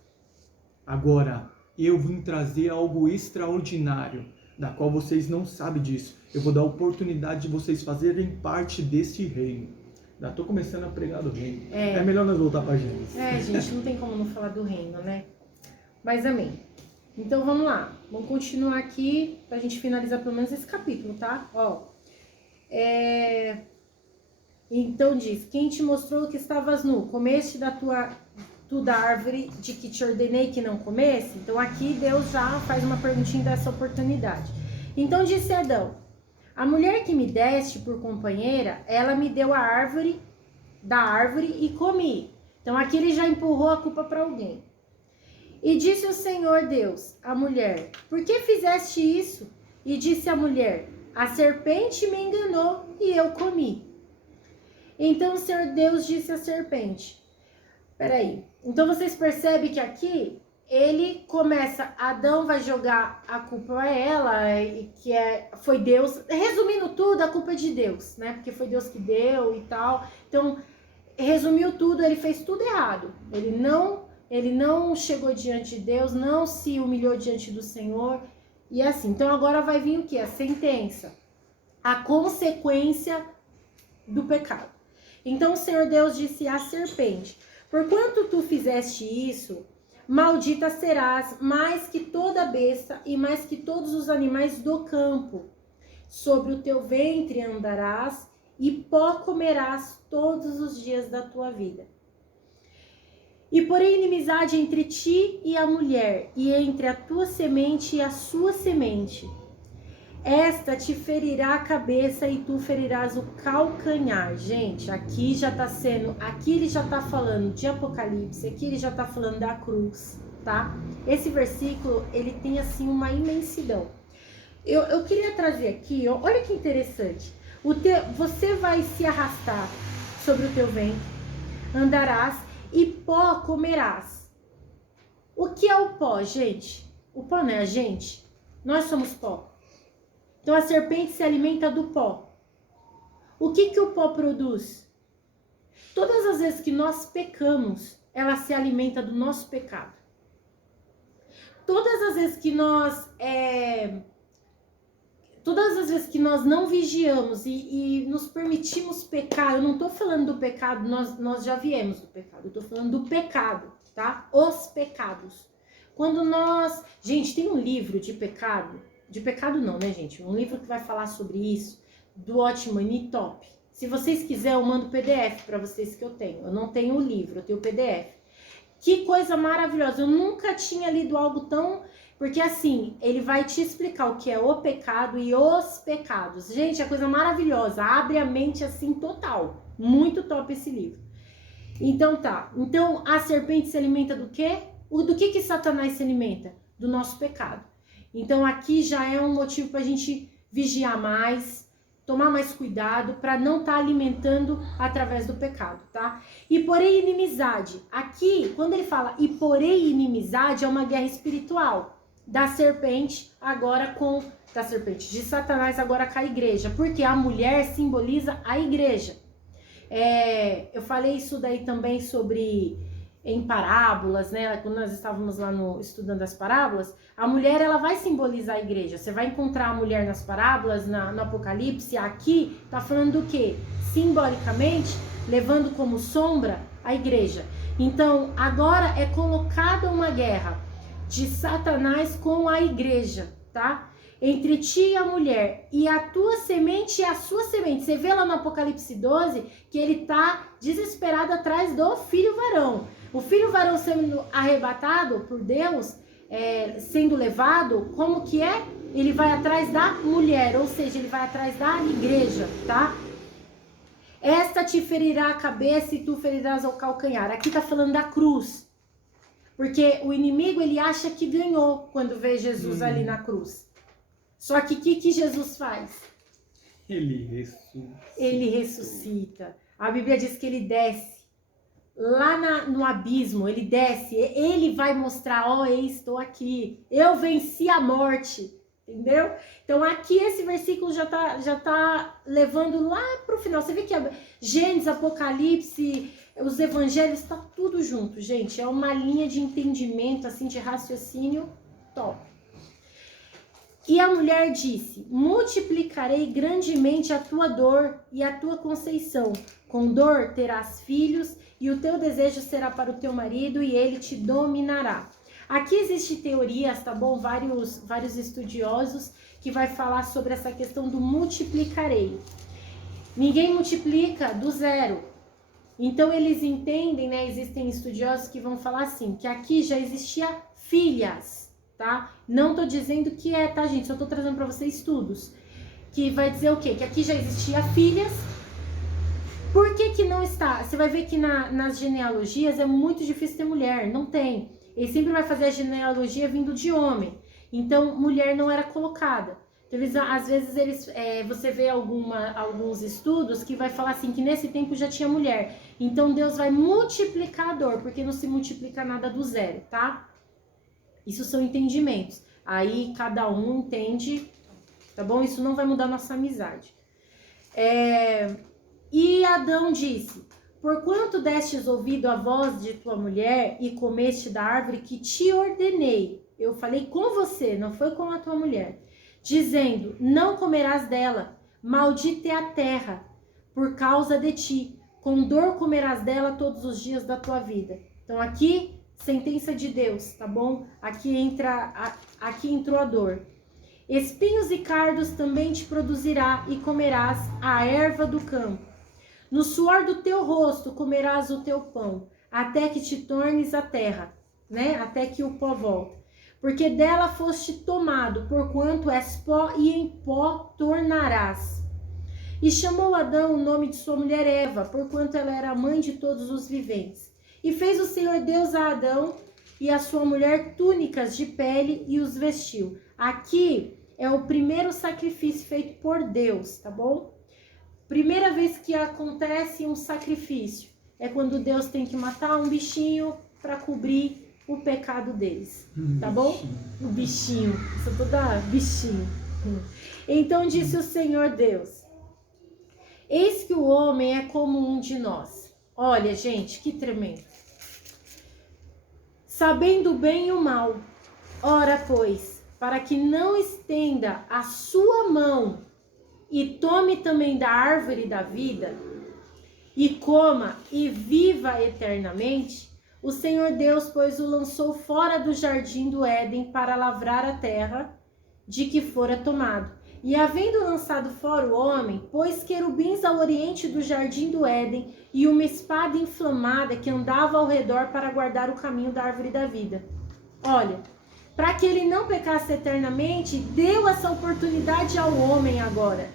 Agora, eu vim trazer algo extraordinário, da qual vocês não sabem disso. Eu vou dar a oportunidade de vocês fazerem parte desse reino. Já tô começando a pregar do reino. É melhor nós voltar pra Gênesis. Gente, não tem como não falar do reino, né? Mas amém. Então vamos lá. Vamos continuar aqui pra gente finalizar pelo menos esse capítulo, tá? Então diz, quem te mostrou que estavas nu? Comeste da árvore de que te ordenei que não comesse? Então aqui Deus já faz uma perguntinha dessa oportunidade. Então disse Adão, a mulher que me deste por companheira, ela me deu da árvore e comi. Então aqui ele já empurrou a culpa para alguém. E disse o Senhor Deus à mulher, por que fizeste isso? E disse a mulher, a serpente me enganou e eu comi. Então o Senhor Deus disse à serpente, Peraí. Então vocês percebem que aqui ele começa, Adão vai jogar a culpa a ela, e que foi Deus. Resumindo tudo, a culpa é de Deus, né? Porque foi Deus que deu e tal. Então, resumiu tudo, ele fez tudo errado. Ele não chegou diante de Deus, não se humilhou diante do Senhor. E assim, então agora vai vir o quê? A sentença. A consequência do pecado. Então o Senhor Deus disse à serpente: porquanto tu fizeste isso, maldita serás mais que toda besta e mais que todos os animais do campo. Sobre o teu ventre andarás e pó comerás todos os dias da tua vida. E porém inimizade entre ti e a mulher, e entre a tua semente e a sua semente. Esta te ferirá a cabeça e tu ferirás o calcanhar. Gente, aqui ele já tá falando de Apocalipse, aqui ele já tá falando da cruz, tá? Esse versículo, ele tem assim uma imensidão. Eu queria trazer aqui, ó, olha que interessante. Você vai se arrastar sobre o teu ventre, andarás e pó comerás. O que é o pó, gente? O pó não é a gente? Nós somos pó. Então a serpente se alimenta do pó. O que o pó produz? Todas as vezes que nós pecamos, ela se alimenta do nosso pecado. Todas as vezes que nós não vigiamos e nos permitimos pecar, eu não estou falando do pecado, nós já viemos do pecado, eu estou falando do pecado, tá? Os pecados. Quando gente, tem um livro de pecado não, né, gente? Um livro que vai falar sobre isso, do Otmani Top. Se vocês quiserem, eu mando o PDF para vocês que eu tenho. Eu não tenho o livro, eu tenho o PDF. Que coisa maravilhosa. Eu nunca tinha lido algo tão... Porque assim, ele vai te explicar o que é o pecado e os pecados. Gente, é coisa maravilhosa. Abre a mente assim total. Muito top esse livro. Então tá. Então a serpente se alimenta do quê? Do que Satanás se alimenta? Do nosso pecado. Então aqui já é um motivo para a gente vigiar mais, tomar mais cuidado para não estar alimentando através do pecado, tá? E porém inimizade. Aqui, quando ele fala e porém inimizade, é uma guerra espiritual da serpente de Satanás agora com a igreja, porque a mulher simboliza a igreja. Eu falei isso daí também em parábolas, né? Quando nós estávamos lá estudando as parábolas, a mulher ela vai simbolizar a igreja. Você vai encontrar a mulher nas parábolas, no Apocalipse. Aqui tá falando do quê? Simbolicamente, levando como sombra a igreja. Então, agora é colocada uma guerra de Satanás com a igreja, tá? Entre ti e a mulher, e a tua semente e a sua semente. Você vê lá no Apocalipse 12 que ele tá desesperado atrás do filho varão. O filho varão sendo arrebatado por Deus, sendo levado, como que é? Ele vai atrás da mulher, ou seja, ele vai atrás da igreja, tá? Esta te ferirá a cabeça e tu ferirás o calcanhar. Aqui tá falando da cruz. Porque o inimigo, ele acha que ganhou quando vê Jesus ali na cruz. Só que o que Jesus faz? Ele ressuscita. A Bíblia diz que ele desce. Lá no abismo, ele desce, ele vai mostrar, eu estou aqui, eu venci a morte, entendeu? Então aqui esse versículo já tá levando lá pro final. Você vê que Gênesis, Apocalipse, os evangelhos, tá tudo junto, gente. É uma linha de entendimento, assim, de raciocínio top. E a mulher disse: multiplicarei grandemente a tua dor e a tua conceição. Com dor terás filhos, e o teu desejo será para o teu marido, e ele te dominará. Aqui existe teorias, tá bom? Vários estudiosos que vai falar sobre essa questão do multiplicarei. Ninguém multiplica do zero. Então eles entendem, né? Existem estudiosos que vão falar assim, que aqui já existia filhas, tá? Não tô dizendo que tá, gente? Só tô trazendo para vocês estudos. Que vai dizer o quê? Que aqui já existia filhas. Por que não está? Você vai ver que nas genealogias é muito difícil ter mulher, não tem. Ele sempre vai fazer a genealogia vindo de homem. Então, mulher não era colocada. Às vezes você vê alguns estudos que vai falar assim que nesse tempo já tinha mulher. Então Deus vai multiplicar a dor, porque não se multiplica nada do zero, tá? Isso são entendimentos. Aí cada um entende, tá bom? Isso não vai mudar nossa amizade. E Adão disse: porquanto destes ouvido à voz de tua mulher e comeste da árvore que te ordenei. Eu falei com você, não foi com a tua mulher. Dizendo, não comerás dela, maldita é a terra, por causa de ti. Com dor comerás dela todos os dias da tua vida. Então aqui, sentença de Deus, tá bom? Aqui entrou a dor. Espinhos e cardos também te produzirá, e comerás a erva do campo. No suor do teu rosto comerás o teu pão, até que te tornes a terra, né? Até que o pó volte. Porque dela foste tomado, porquanto és pó, e em pó tornarás. E chamou Adão o nome de sua mulher Eva, porquanto ela era a mãe de todos os viventes. E fez o Senhor Deus a Adão e a sua mulher túnicas de pele e os vestiu. Aqui é o primeiro sacrifício feito por Deus, tá bom? Primeira vez que acontece um sacrifício é quando Deus tem que matar um bichinho para cobrir o pecado deles, tá bom? O bichinho, sou toda bichinho. Então disse o Senhor Deus: eis que o homem é como um de nós. Olha, gente, que tremendo. Sabendo o bem e o mal. Ora, pois, para que não estenda a sua mão e tome também da árvore da vida, e coma e viva eternamente, o Senhor Deus, pois, o lançou fora do jardim do Éden para lavrar a terra de que fora tomado. E havendo lançado fora o homem, pôs querubins ao oriente do jardim do Éden e uma espada inflamada que andava ao redor para guardar o caminho da árvore da vida. Olha, para que ele não pecasse eternamente, deu essa oportunidade ao homem agora,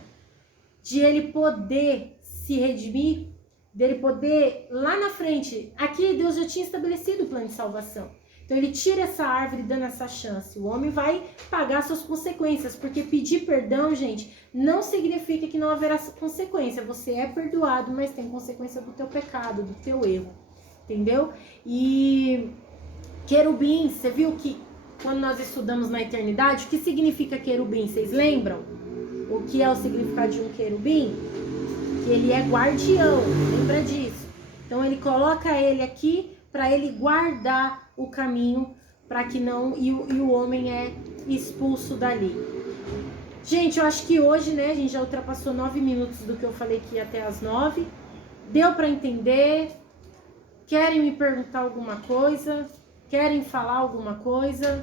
de ele poder se redimir, dele poder, lá na frente, aqui Deus já tinha estabelecido o plano de salvação. Então ele tira essa árvore dando essa chance. O homem vai pagar suas consequências, porque pedir perdão, gente, não significa que não haverá consequência. Você é perdoado, mas tem consequência do teu pecado, do teu erro. Entendeu? E querubim, você viu que quando nós estudamos na eternidade, o que significa querubim? Vocês lembram? O que é o significado de um querubim? Que ele é guardião, lembra disso? Então ele coloca ele aqui para ele guardar o caminho, para que não e o homem é expulso dali. Gente, eu acho que hoje, né, a gente já ultrapassou 9 minutos do que eu falei que ia até as 9. Deu para entender? Querem me perguntar alguma coisa? Querem falar alguma coisa?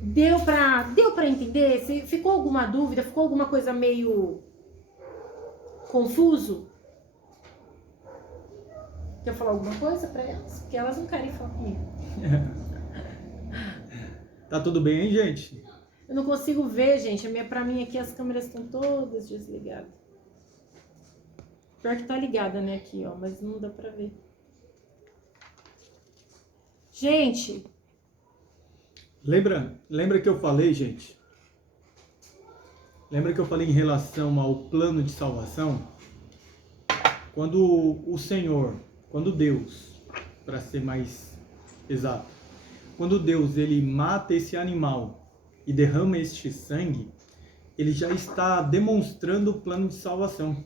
Deu para entender? Se ficou alguma dúvida? Ficou alguma coisa meio confuso? Quer falar alguma coisa para elas? Porque elas não querem falar comigo. Tá tudo bem, hein, gente? Eu não consigo ver, gente. Pra mim aqui as câmeras estão todas desligadas. Pior que tá ligada, né, aqui, ó. Mas não dá pra ver. Gente. Lembra que eu falei, gente? Lembra que eu falei em relação ao plano de salvação? Quando o Senhor, quando Deus, para ser mais exato, quando Deus ele mata esse animal e derrama este sangue, ele já está demonstrando o plano de salvação.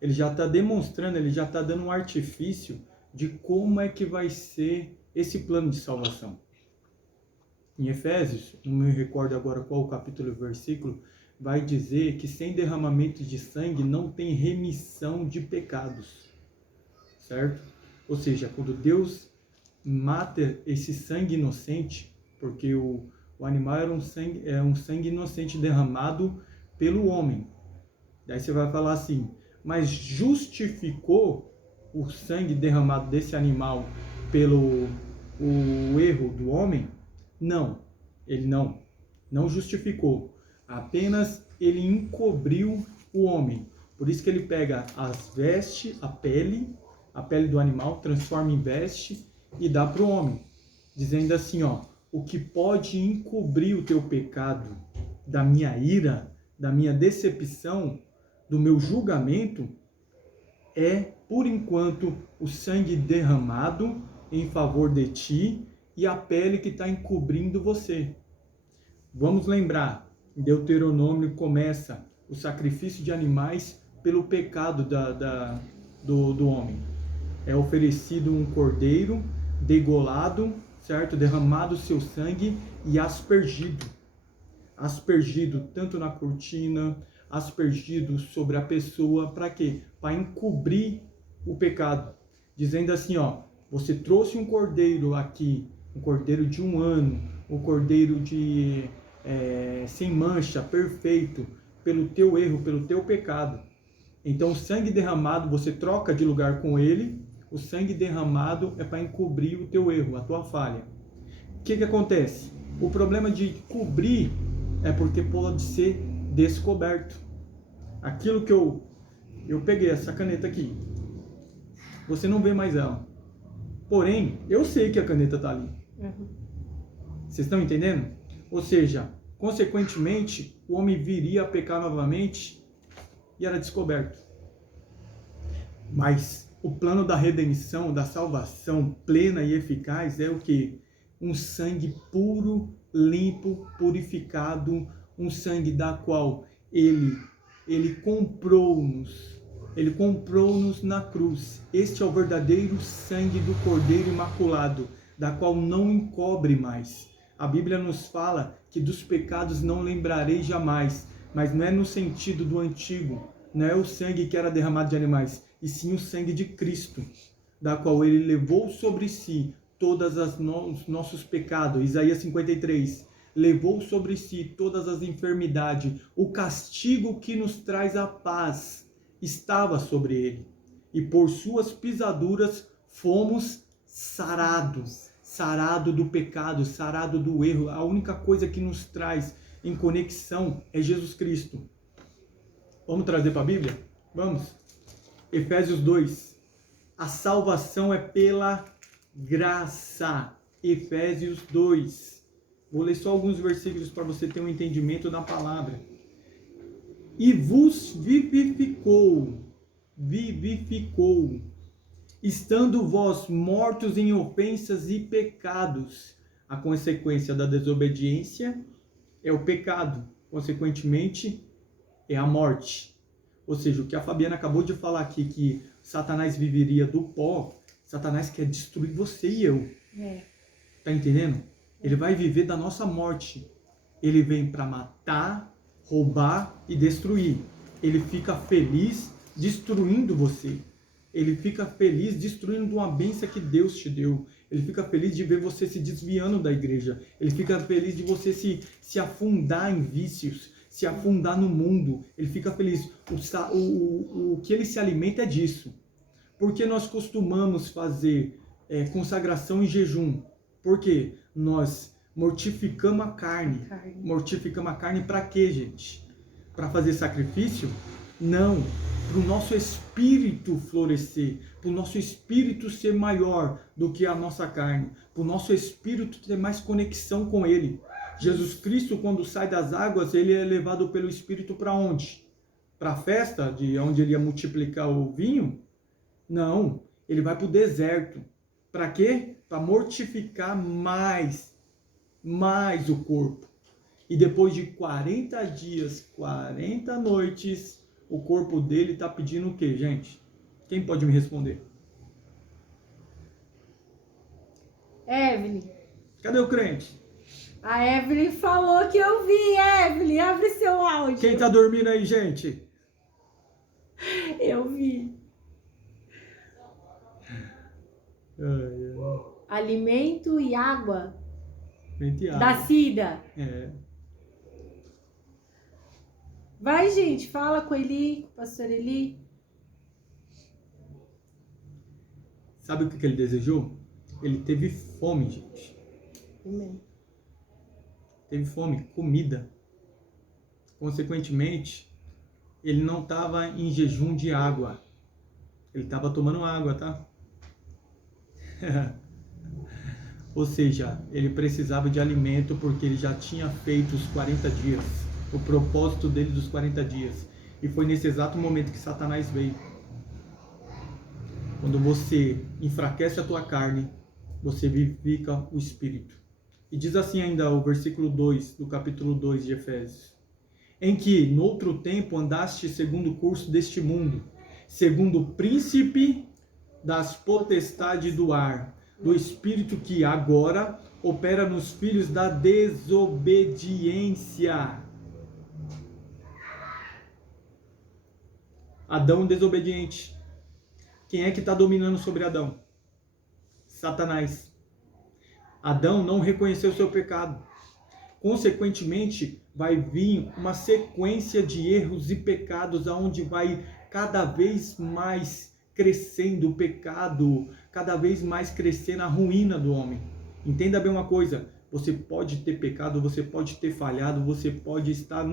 Ele já está demonstrando, ele já está dando um artifício de como é que vai ser esse plano de salvação. Em Efésios, não me recordo agora qual o capítulo e versículo, vai dizer que sem derramamento de sangue não tem remissão de pecados, certo? Ou seja, quando Deus mata esse sangue inocente, porque o animal era um sangue inocente derramado pelo homem. Daí você vai falar assim, mas justificou o sangue derramado desse animal pelo o erro do homem? Não, ele não justificou. Apenas ele encobriu o homem. Por isso que ele pega as vestes, a pele do animal, transforma em veste e dá para o homem. Dizendo assim, ó, o que pode encobrir o teu pecado da minha ira, da minha decepção, do meu julgamento, é, por enquanto, o sangue derramado em favor de ti e a pele que está encobrindo você. Vamos lembrar, em Deuteronômio começa o sacrifício de animais pelo pecado do homem. É oferecido um cordeiro degolado, certo? Derramado o seu sangue e aspergido. Aspergido tanto na cortina, aspergido sobre a pessoa, para quê? Para encobrir o pecado. Dizendo assim, ó, você trouxe um cordeiro aqui, um cordeiro de 1 ano, um cordeiro sem mancha, perfeito, pelo teu erro, pelo teu pecado. Então o sangue derramado, você troca de lugar com ele, o sangue derramado é para encobrir o teu erro, a tua falha. O que acontece? O problema de cobrir é porque pode ser descoberto. Aquilo que eu peguei, essa caneta aqui, você não vê mais ela. Porém, eu sei que a caneta está ali. Vocês estão entendendo? Ou seja, consequentemente, o homem viria a pecar novamente e era descoberto. Mas o plano da redenção, da salvação plena e eficaz é o quê? Um sangue puro, limpo, purificado, um sangue da qual ele comprou-nos na cruz. Este é o verdadeiro sangue do Cordeiro Imaculado, da qual não encobre mais. A Bíblia nos fala que dos pecados não lembrarei jamais, mas não é no sentido do antigo, não é o sangue que era derramado de animais, e sim o sangue de Cristo, da qual ele levou sobre si todos os nossos pecados. Isaías 53, levou sobre si todas as enfermidades, o castigo que nos traz a paz estava sobre ele, e por suas pisaduras fomos sarados. Sarado do pecado, sarado do erro. A única coisa que nos traz em conexão é Jesus Cristo. Vamos trazer para a Bíblia? Vamos. Efésios 2. A salvação é pela graça. Efésios 2. Vou ler só alguns versículos para você ter um entendimento da palavra. E vos vivificou, estando vós mortos em ofensas e pecados. A consequência da desobediência é o pecado. Consequentemente, é a morte. Ou seja, o que a Fabiana acabou de falar aqui, que Satanás viveria do pó, Satanás quer destruir você e eu. Tá entendendo? Ele vai viver da nossa morte. Ele vem para matar, roubar e destruir. Ele fica feliz destruindo você. Ele fica feliz destruindo uma bênção que Deus te deu. Ele fica feliz de ver você se desviando da igreja. Ele fica feliz de você se afundar em vícios, se afundar no mundo. Ele fica feliz. O que ele se alimenta é disso. Porque nós costumamos fazer consagração em jejum? Porque nós mortificamos a carne. Mortificamos a carne para quê, gente? Para fazer sacrifício? Não. Para o nosso espírito florescer, para o nosso espírito ser maior do que a nossa carne, para o nosso espírito ter mais conexão com Ele. Jesus Cristo, quando sai das águas, ele é levado pelo Espírito para onde? Para a festa, de onde ele ia multiplicar o vinho? Não, ele vai para o deserto. Para quê? Para mortificar mais o corpo. E depois de 40 dias, 40 noites, o corpo dele está pedindo o quê, gente? Quem pode me responder? Evelyn. Cadê o crente? A Evelyn falou que eu vi. Evelyn, abre seu áudio. Quem tá dormindo aí, gente? Eu vi. Alimento e água. Da Cida. Vai, gente, fala com Eli, com o pastor Eli. Sabe o que ele desejou? Ele teve fome, gente. Amém. Teve fome, comida. Consequentemente, ele não estava em jejum de água. Ele estava tomando água, tá? Ou seja, ele precisava de alimento porque ele já tinha feito os 40 dias. o propósito dele dos 40 dias. E foi nesse exato momento que Satanás veio. Quando você enfraquece a tua carne, você vivifica o espírito. E diz assim ainda o versículo 2 do capítulo 2 de Efésios: em que, noutro tempo, andaste segundo o curso deste mundo, segundo o príncipe das potestades do ar, do espírito que agora opera nos filhos da desobediência. Adão desobediente. Quem é que está dominando sobre Adão? Satanás. Adão não reconheceu o seu pecado. Consequentemente, vai vir uma sequência de erros e pecados aonde vai cada vez mais crescendo o pecado, cada vez mais crescendo a ruína do homem. Entenda bem uma coisa, você pode ter pecado, você pode ter falhado, você pode estar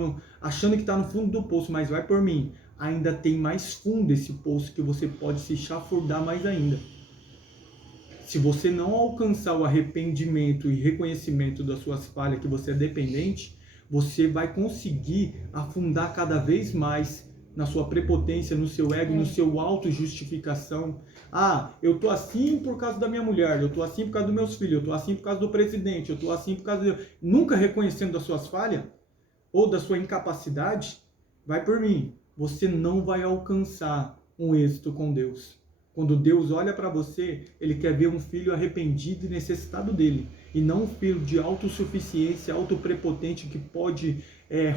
achando que está no fundo do poço, mas vai por mim, ainda tem mais fundo esse poço que você pode se chafurdar mais ainda. Se você não alcançar o arrependimento e reconhecimento das suas falhas, que você é dependente, você vai conseguir afundar cada vez mais na sua prepotência, no seu ego, no seu auto-justificação. Ah, eu tô assim por causa da minha mulher, eu tô assim por causa dos meus filhos, eu tô assim por causa do presidente, eu tô assim por causa de... Nunca reconhecendo as suas falhas ou da sua incapacidade, vai por mim. Você não vai alcançar um êxito com Deus. Quando Deus olha para você, Ele quer ver um filho arrependido e necessitado dele. E não um filho de autossuficiência, autoprepotente, que pode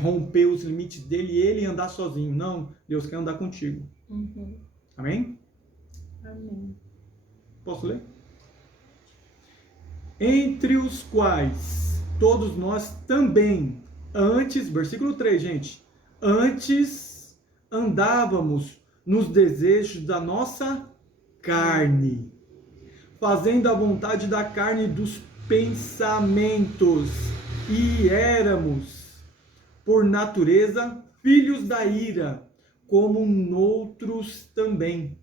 romper os limites dele e ele andar sozinho. Não, Deus quer andar contigo. Amém? Amém. Posso ler? Entre os quais todos nós também, antes, versículo 3, gente, antes andávamos nos desejos da nossa carne, fazendo a vontade da carne e dos pensamentos, e éramos, por natureza, filhos da ira, como noutros também.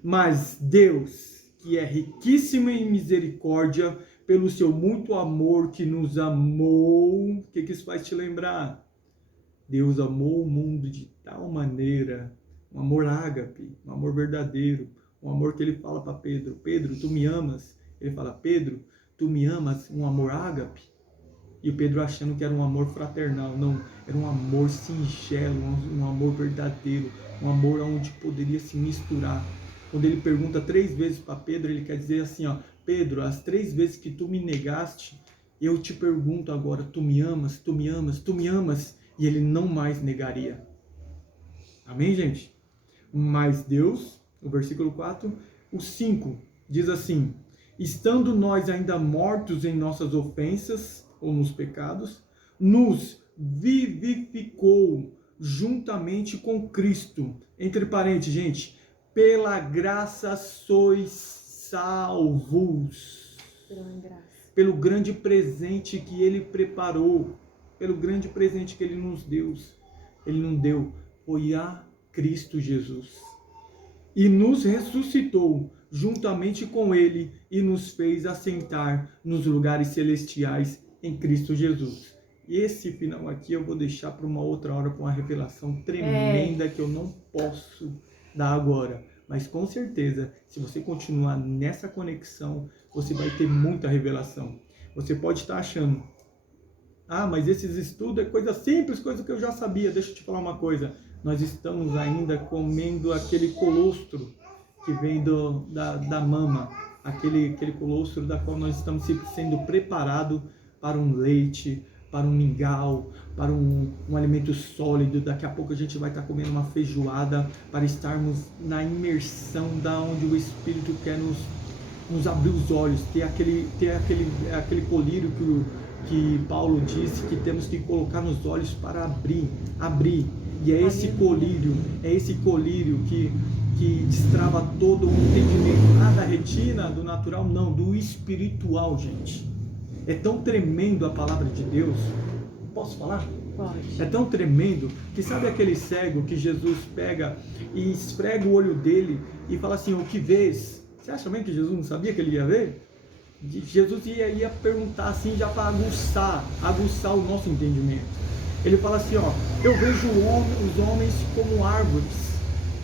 Mas Deus, que é riquíssimo em misericórdia, pelo seu muito amor que nos amou, o que isso faz te lembrar? Deus amou o mundo de tal maneira, um amor ágape, um amor verdadeiro, um amor que ele fala para Pedro: Pedro, tu me amas? Ele fala: Pedro, tu me amas? Um amor ágape? E o Pedro achando que era um amor fraternal. Não, era um amor singelo, um amor verdadeiro, um amor onde poderia se misturar. Quando ele pergunta 3 vezes para Pedro, ele quer dizer assim, ó: Pedro, as 3 vezes que tu me negaste, eu te pergunto agora, tu me amas? Tu me amas? Tu me amas? E ele não mais negaria. Amém, gente? Mas Deus, o versículo 4, o 5, diz assim: estando nós ainda mortos em nossas ofensas, ou nos pecados, nos vivificou juntamente com Cristo. Entre parênteses, gente, pela graça sois salvos. Pelo grande presente que Ele preparou, pelo grande presente que Ele nos deu. Ele nos deu, foi a Cristo Jesus. E nos ressuscitou juntamente com Ele e nos fez assentar nos lugares celestiais em Cristo Jesus. E esse final aqui eu vou deixar para uma outra hora, com uma revelação tremenda que eu não posso dar agora. Mas com certeza, se você continuar nessa conexão, você vai ter muita revelação. Você pode estar achando: ah, mas esses estudos é coisa simples, coisa que eu já sabia. Deixa eu te falar uma coisa. Nós estamos ainda comendo aquele colostro que vem da mama. Aquele colostro da qual nós estamos sendo preparados para um leite, para um mingau, para um alimento sólido. Daqui a pouco a gente vai estar comendo uma feijoada, para estarmos na imersão da onde o Espírito quer nos abrir os olhos, ter aquele colírio que Paulo disse que temos que colocar nos olhos para abrir. E é esse colírio que destrava todo o entendimento. Da retina, do natural, não, do espiritual, gente. É tão tremendo a palavra de Deus. Posso falar? Pode. É tão tremendo que, sabe aquele cego que Jesus pega e esfrega o olho dele e fala assim: o que vês? Você acha mesmo que Jesus não sabia que ele ia ver? Jesus ia perguntar assim, já para aguçar o nosso entendimento. Ele fala assim, ó, eu vejo os homens como árvores.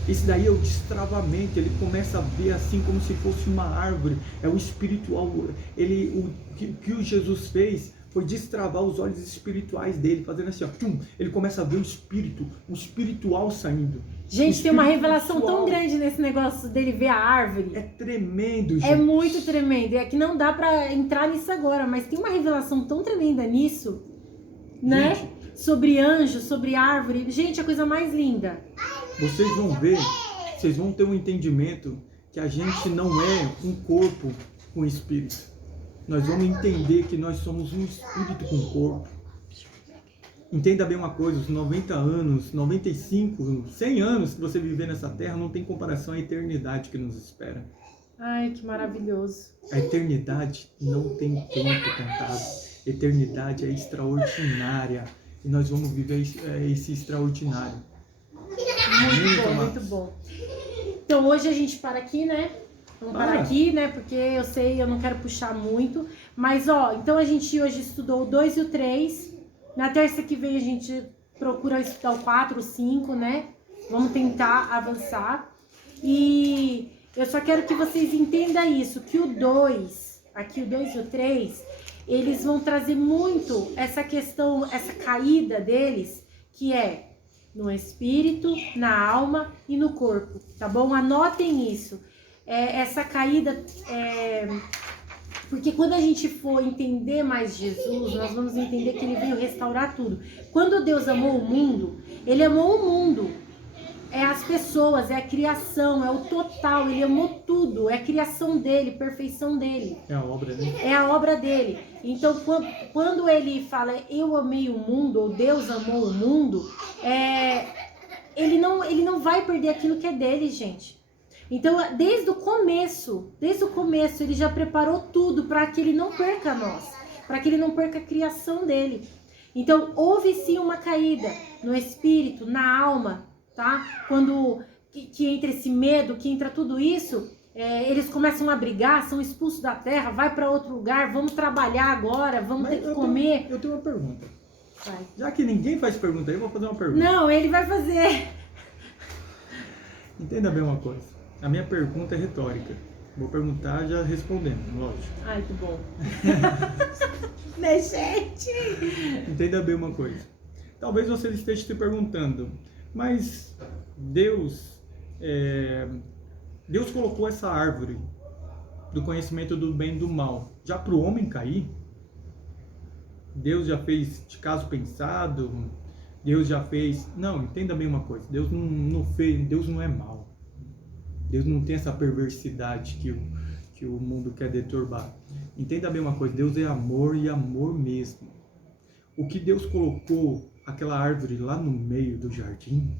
Esse daí é o destravamento, ele começa a ver assim como se fosse uma árvore. É o espiritual. O que o Jesus fez foi destravar os olhos espirituais dele, fazendo assim, ó, tchum, ele começa a ver o espiritual saindo. Gente, tem uma revelação tão grande nesse negócio dele ver a árvore. É tremendo, gente. É muito tremendo. É que não dá pra entrar nisso agora, mas tem uma revelação tão tremenda nisso, né? Gente, sobre anjo, sobre árvore. Gente, a coisa mais linda. vocês vão ver, vocês vão ter um entendimento que a gente não é um corpo com espírito. Nós vamos entender que nós somos um espírito com corpo. Entenda bem uma coisa, os 90 anos, 95, 100 anos que você viver nessa terra não tem comparação à eternidade que nos espera. Ai, que maravilhoso. A eternidade não tem tempo contado. Eternidade é extraordinária. E nós vamos viver esse extraordinário. Muito bom, muito bom. Então hoje a gente para aqui, né? Vamos parar aqui, né? Porque eu sei, eu não quero puxar muito. Mas, ó, então a gente hoje estudou o 2 e o 3. Na terça que vem a gente procura estudar o 4, o 5, né? Vamos tentar avançar. E eu só quero que vocês entendam isso, que o 2, aqui o 2 e o 3, eles vão trazer muito essa questão, essa caída deles, que é no espírito, na alma e no corpo, tá bom? Anotem isso. Essa caída, porque quando a gente for entender mais Jesus, nós vamos entender que ele veio restaurar tudo. Quando Deus amou o mundo, ele amou o mundo. É as pessoas, é a criação, é o total, ele amou tudo, é a criação dele, perfeição dele. É a obra dele. É a obra dele. Então, quando ele fala, eu amei o mundo, ou Deus amou o mundo, ele não vai perder aquilo que é dele, gente. Então, desde o começo, ele já preparou tudo para que ele não perca nós, para que ele não perca a criação dele. Então, houve sim uma caída no espírito, na alma, tá? Quando que entra esse medo, que entra tudo isso, eles começam a brigar, são expulsos da terra, vai para outro lugar, vamos trabalhar agora, vamos ter que comer. Eu tenho uma pergunta. Vai. Já que ninguém faz pergunta aí, eu vou fazer uma pergunta. Não, ele vai fazer. Entenda bem uma coisa. A minha pergunta é retórica. Vou perguntar já respondendo, lógico. Ai, que bom. Né, gente? Entenda bem uma coisa. Talvez você esteja se perguntando, mas Deus colocou essa árvore do conhecimento do bem e do mal já para o homem cair? Deus já fez de caso pensado? Deus já fez... Não, entenda bem uma coisa. Deus não fez, Deus não é mau. Deus não tem essa perversidade que o mundo quer deturbar. Entenda bem uma coisa, Deus é amor e amor mesmo. O que Deus colocou aquela árvore lá no meio do jardim,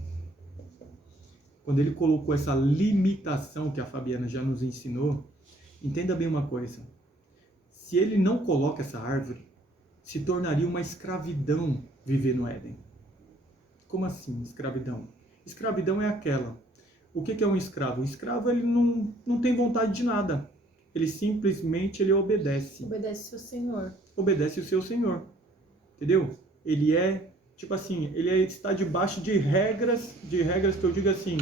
quando ele colocou essa limitação que a Fabiana já nos ensinou, entenda bem uma coisa. Se ele não coloca essa árvore, se tornaria uma escravidão viver no Éden. Como assim, escravidão? Escravidão é aquela... O que é um escravo? O escravo, ele não tem vontade de nada. Ele simplesmente obedece. Obedece o Senhor. Obedece o seu Senhor. Entendeu? Ele tipo assim, está debaixo de regras que eu digo assim,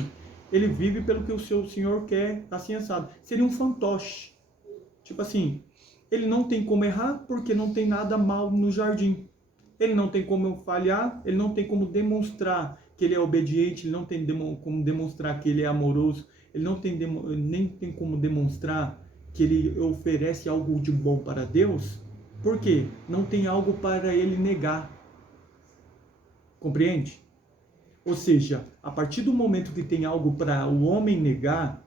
ele vive pelo que o seu Senhor quer, assim assado. Seria um fantoche. Tipo assim, ele não tem como errar porque não tem nada mal no jardim. Ele não tem como falhar, ele não tem como demonstrar que ele é obediente, ele não tem como demonstrar que ele é amoroso, ele não tem nem tem como demonstrar que ele oferece algo de bom para Deus. Por quê? Não tem algo para ele negar. Compreende? Ou seja, a partir do momento que tem algo para o homem negar,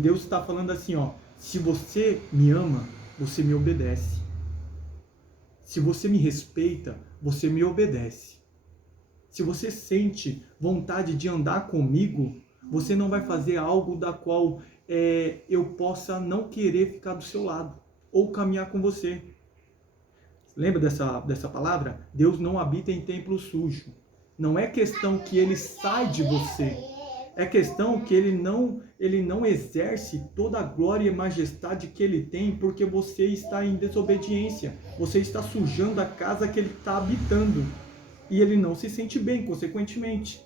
Deus está falando assim, ó, se você me ama, você me obedece. Se você me respeita, você me obedece. Se você sente vontade de andar comigo, você não vai fazer algo da qual eu possa não querer ficar do seu lado ou caminhar com você. Lembra dessa palavra? Deus não habita em templo sujo. Não é questão que ele sai de você. É questão que ele não exerce toda a glória e majestade que ele tem porque você está em desobediência. Você está sujando a casa que ele está habitando. e ele não se sente bem, consequentemente.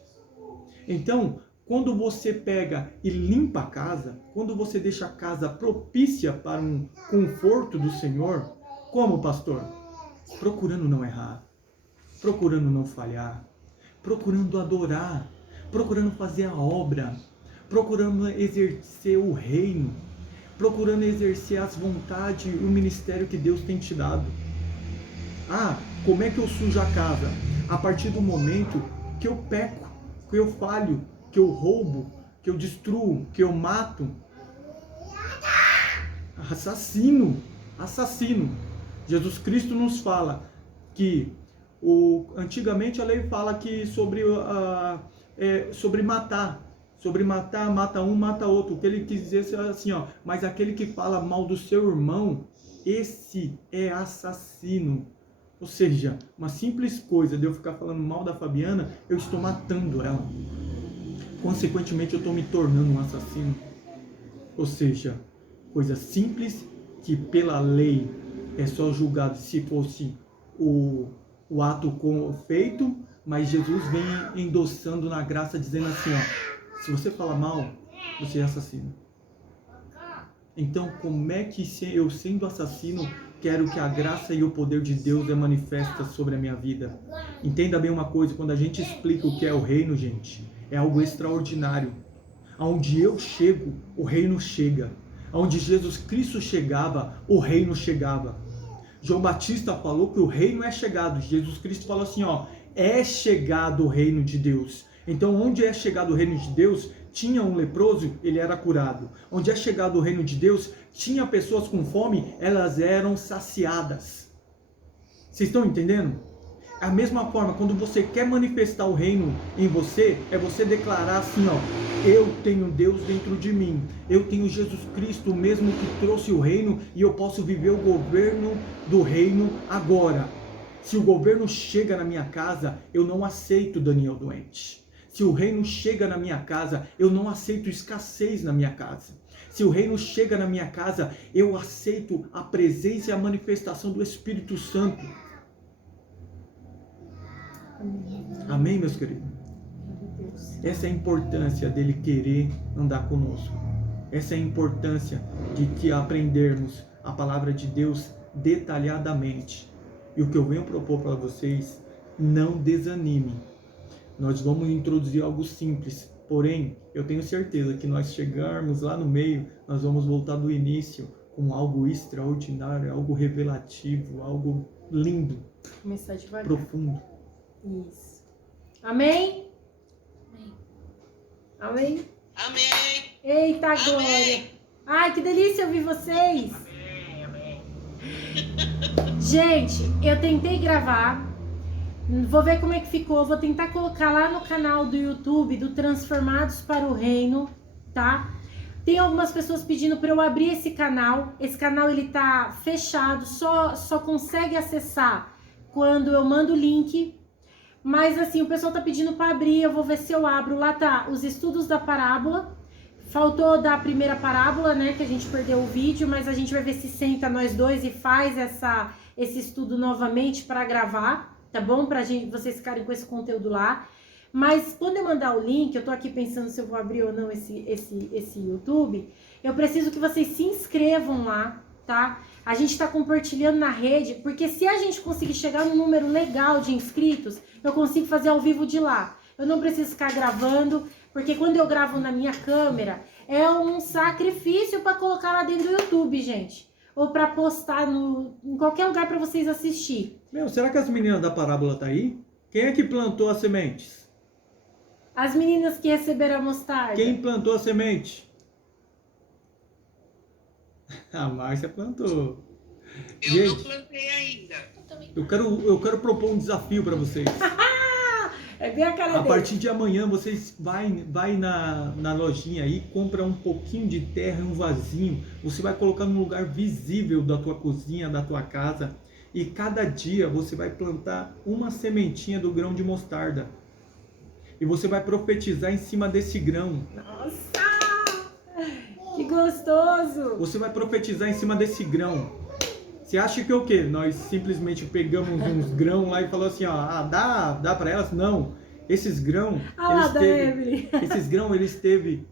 Então, quando você pega e limpa a casa, quando você deixa a casa propícia para um conforto do Senhor, como, pastor? Procurando não errar, procurando não falhar, procurando adorar, procurando fazer a obra, procurando exercer o reino, procurando exercer as vontades e o ministério que Deus tem te dado. Ah, como é que eu sujo a casa? A partir do momento que eu peco, que eu falho, que eu roubo, que eu destruo, que eu mato. Assassino. Jesus Cristo nos fala que antigamente a lei fala que sobre matar, mata um, mata outro. O que ele quis dizer é assim, ó, mas aquele que fala mal do seu irmão, esse é assassino. Ou seja, uma simples coisa de eu ficar falando mal da Fabiana, eu estou matando ela. Consequentemente, eu estou me tornando um assassino. Ou seja, coisa simples que pela lei é só julgado se fosse o ato feito, mas Jesus vem endossando na graça, dizendo assim, ó, se você fala mal, você é assassino. Então, como é que eu, sendo assassino, quero que a graça e o poder de Deus é manifesta sobre a minha vida? Entenda bem uma coisa, quando a gente explica o que é o reino, gente, é algo extraordinário. Aonde eu chego, o reino chega. Aonde Jesus Cristo chegava, o reino chegava. João Batista falou que o reino é chegado. Jesus Cristo falou assim, ó, é chegado o reino de Deus. Então, onde é chegado o reino de Deus, tinha um leproso, ele era curado. Onde é chegado o reino de Deus, tinha pessoas com fome, elas eram saciadas. Vocês estão entendendo? A mesma forma, quando você quer manifestar o reino em você, é você declarar assim, ó, eu tenho Deus dentro de mim, eu tenho Jesus Cristo, o mesmo que trouxe o reino, e eu posso viver o governo do reino agora. Se o governo chega na minha casa, eu não aceito Daniel doente. Se o reino chega na minha casa, eu não aceito escassez na minha casa. Se o reino chega na minha casa, eu aceito a presença e a manifestação do Espírito Santo. Amém, meus queridos? Essa é a importância dele querer andar conosco. Essa é a importância de que aprendermos a palavra de Deus detalhadamente. E o que eu venho propor para vocês, não desanime. Nós vamos introduzir algo simples, porém, eu tenho certeza que nós chegarmos lá no meio, nós vamos voltar do início com algo extraordinário, algo revelativo, algo lindo, começar devagar. Profundo. Isso. Amém? Amém? Amém. Eita, Amém. glória! Ai, que delícia ouvir vocês! Amém. Gente, eu tentei gravar, vou ver como é que ficou, vou tentar colocar lá no canal do YouTube do Transformados para o Reino, tá? Tem algumas pessoas pedindo para eu abrir esse canal ele tá fechado, só consegue acessar quando eu mando o link, mas assim, o pessoal tá pedindo para abrir, eu vou ver se eu abro. Lá tá os estudos da parábola, faltou da primeira parábola, né, que a gente perdeu o vídeo, mas a gente vai ver se senta nós dois e faz esse estudo novamente para gravar, tá bom? Pra vocês ficarem com esse conteúdo lá. Mas quando eu mandar o link, eu tô aqui pensando se eu vou abrir ou não esse YouTube, eu preciso que vocês se inscrevam lá, tá? A gente tá compartilhando na rede, porque se a gente conseguir chegar num número legal de inscritos, eu consigo fazer ao vivo de lá. Eu não preciso ficar gravando, porque quando eu gravo na minha câmera, é um sacrifício para colocar lá dentro do YouTube, gente. Ou para postar em qualquer lugar para vocês assistir. Meu, será que as meninas da parábola tá aí? Quem é que plantou as sementes? As meninas que receberam a mostarda. Quem plantou a semente? A Márcia plantou. Eu Gente, não plantei ainda. eu quero propor um desafio para vocês. É bem a cara A dele. partir de amanhã, vocês vai na lojinha aí, compra um pouquinho de terra, um vasinho. Você vai colocar num lugar visível da tua cozinha, da tua casa. E cada dia você vai plantar uma sementinha do grão de mostarda. E você vai profetizar em cima desse grão. Nossa! Que gostoso! Você vai profetizar em cima desse grão. Você acha que o quê? Nós simplesmente pegamos uns grãos lá e falou assim, ó, dá para elas? Não. Esses grãos, eles teve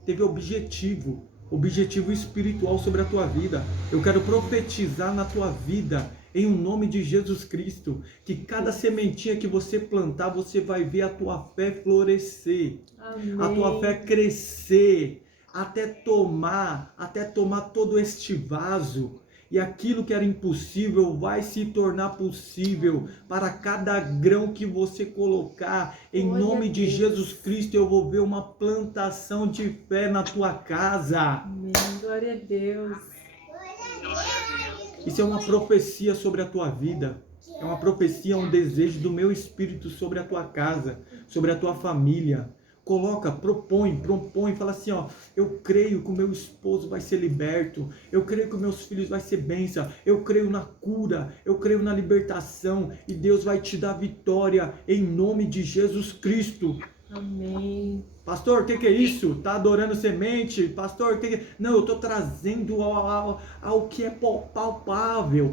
objetivo espiritual sobre a tua vida. Eu quero profetizar na tua vida, em nome de Jesus Cristo, que cada sementinha que você plantar, você vai ver a tua fé florescer, amém, a tua fé crescer, até tomar todo este vaso. E aquilo que era impossível vai se tornar possível para cada grão que você colocar. Em nome de Jesus Cristo, eu vou ver uma plantação de fé na tua casa. Amém. Glória a Deus. Isso é uma profecia sobre a tua vida. É uma profecia, um desejo do meu espírito sobre a tua casa, sobre a tua família. Coloca, propõe, fala assim, ó, eu creio que o meu esposo vai ser liberto, eu creio que os meus filhos vai ser bênção, eu creio na cura, eu creio na libertação, e Deus vai te dar vitória em nome de Jesus Cristo. Amém. Pastor, o que é isso? Tá adorando semente? Pastor, o que é? Não, eu tô trazendo ao que é palpável,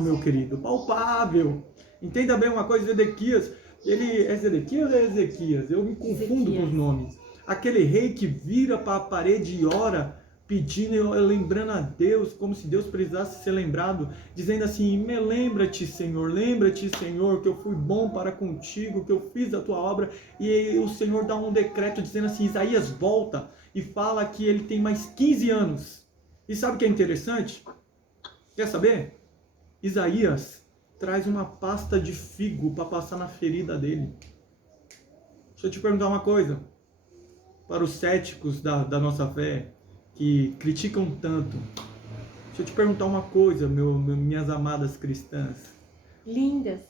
meu querido, palpável. Entenda bem uma coisa, Zedequias. Ele é Zedequias ou é Ezequias? Eu me confundo com os nomes. Aquele rei que vira para a parede e ora, pedindo, lembrando a Deus, como se Deus precisasse ser lembrado, dizendo assim, lembra-te, Senhor, que eu fui bom para contigo, que eu fiz a tua obra. E o Senhor dá um decreto dizendo assim, Isaías volta e fala que ele tem mais 15 anos. E sabe o que é interessante? Quer saber? Isaías traz uma pasta de figo para passar na ferida dele. Deixa eu te perguntar uma coisa. Para os céticos da nossa fé, que criticam tanto, deixa eu te perguntar uma coisa, minhas amadas cristãs. Lindas.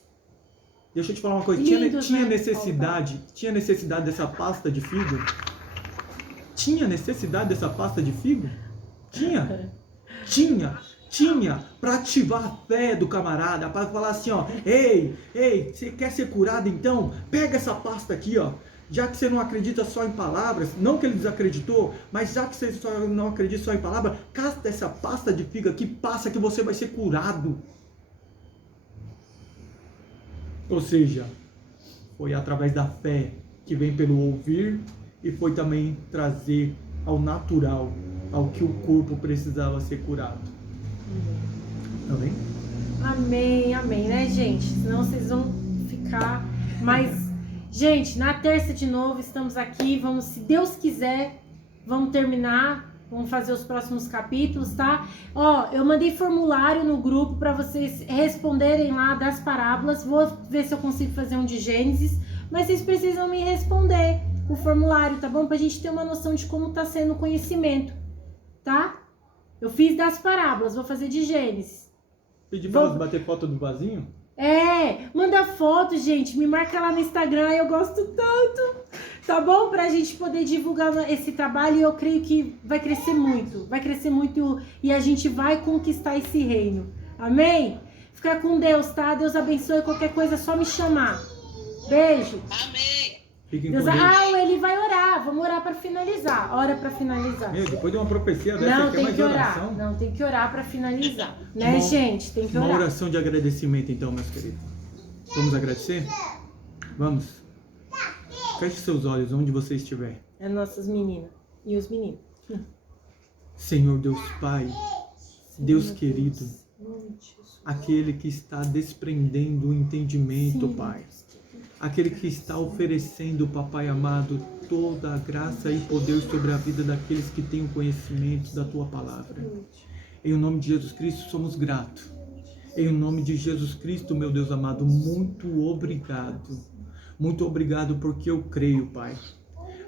Deixa eu te falar uma coisa. Tinha necessidade dessa pasta de figo? Tinha necessidade dessa pasta de figo? Tinha para ativar a fé do camarada, para falar assim, ó, ei, você quer ser curado então? Pega essa pasta aqui, ó, já que você não acredita só em palavras, não que ele desacreditou, mas já que você não acredita só em palavras, casta essa pasta de figo aqui, passa que você vai ser curado. Ou seja, foi através da fé que vem pelo ouvir e foi também trazer ao natural, ao que o corpo precisava ser curado. Amém? Amém, né, gente? Senão vocês vão ficar. Mas, gente, na terça de novo estamos aqui. Vamos, se Deus quiser, vamos terminar. Vamos fazer os próximos capítulos, tá? Ó, eu mandei formulário no grupo para vocês responderem lá das parábolas. Vou ver se eu consigo fazer um de Gênesis. Mas vocês precisam me responder o formulário, tá bom? Pra gente ter uma noção de como tá sendo o conhecimento, tá? Eu fiz das parábolas, vou fazer de Gênesis. Pedir pra elas bater foto do vasinho? Manda foto, gente. Me marca lá no Instagram, eu gosto tanto. Tá bom? Pra gente poder divulgar esse trabalho e eu creio que vai crescer muito. Vai crescer muito e a gente vai conquistar esse reino. Amém? Fica com Deus, tá? Deus abençoe. Qualquer coisa é só me chamar. Beijo. Amém. Deus, ele vai orar. Vamos orar para finalizar. Ora para finalizar. Depois de uma profecia dessa, não tem que orar. Oração? Não, tem que orar para finalizar. Né, gente? Tem que orar. Uma oração de agradecimento, então, meus queridos. Vamos agradecer? Vamos. Feche seus olhos onde você estiver. É nossas meninas e os meninos. Senhor Deus Pai, Deus querido, aquele que está desprendendo o entendimento, Pai. Aquele que está oferecendo, Papai amado, toda a graça e poder sobre a vida daqueles que têm o conhecimento da Tua Palavra. Em nome de Jesus Cristo, somos gratos. Em nome de Jesus Cristo, meu Deus amado, muito obrigado. Muito obrigado porque eu creio, Pai.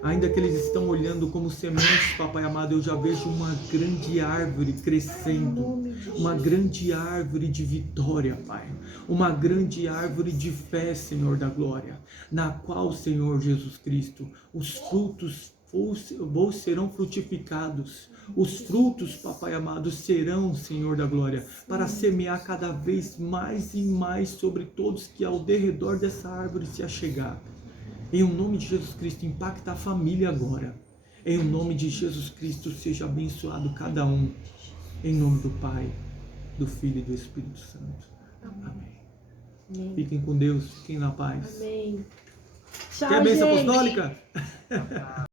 Ainda que eles estão olhando como sementes, Papai amado, eu já vejo uma grande árvore crescendo. Uma grande árvore de vitória, Pai. Uma grande árvore de fé, Senhor da glória. Na qual, Senhor Jesus Cristo, os frutos serão frutificados. Os frutos, Papai amado, serão, Senhor da glória, para semear cada vez mais e mais sobre todos que ao derredor dessa árvore se achegar. Em nome de Jesus Cristo, impacta a família agora. Em nome de Jesus Cristo, seja abençoado cada um. Em nome do Pai, do Filho e do Espírito Santo. Amém. Amém. Fiquem com Deus, fiquem na paz. Amém. Tchau, Quer a bênção gente. apostólica?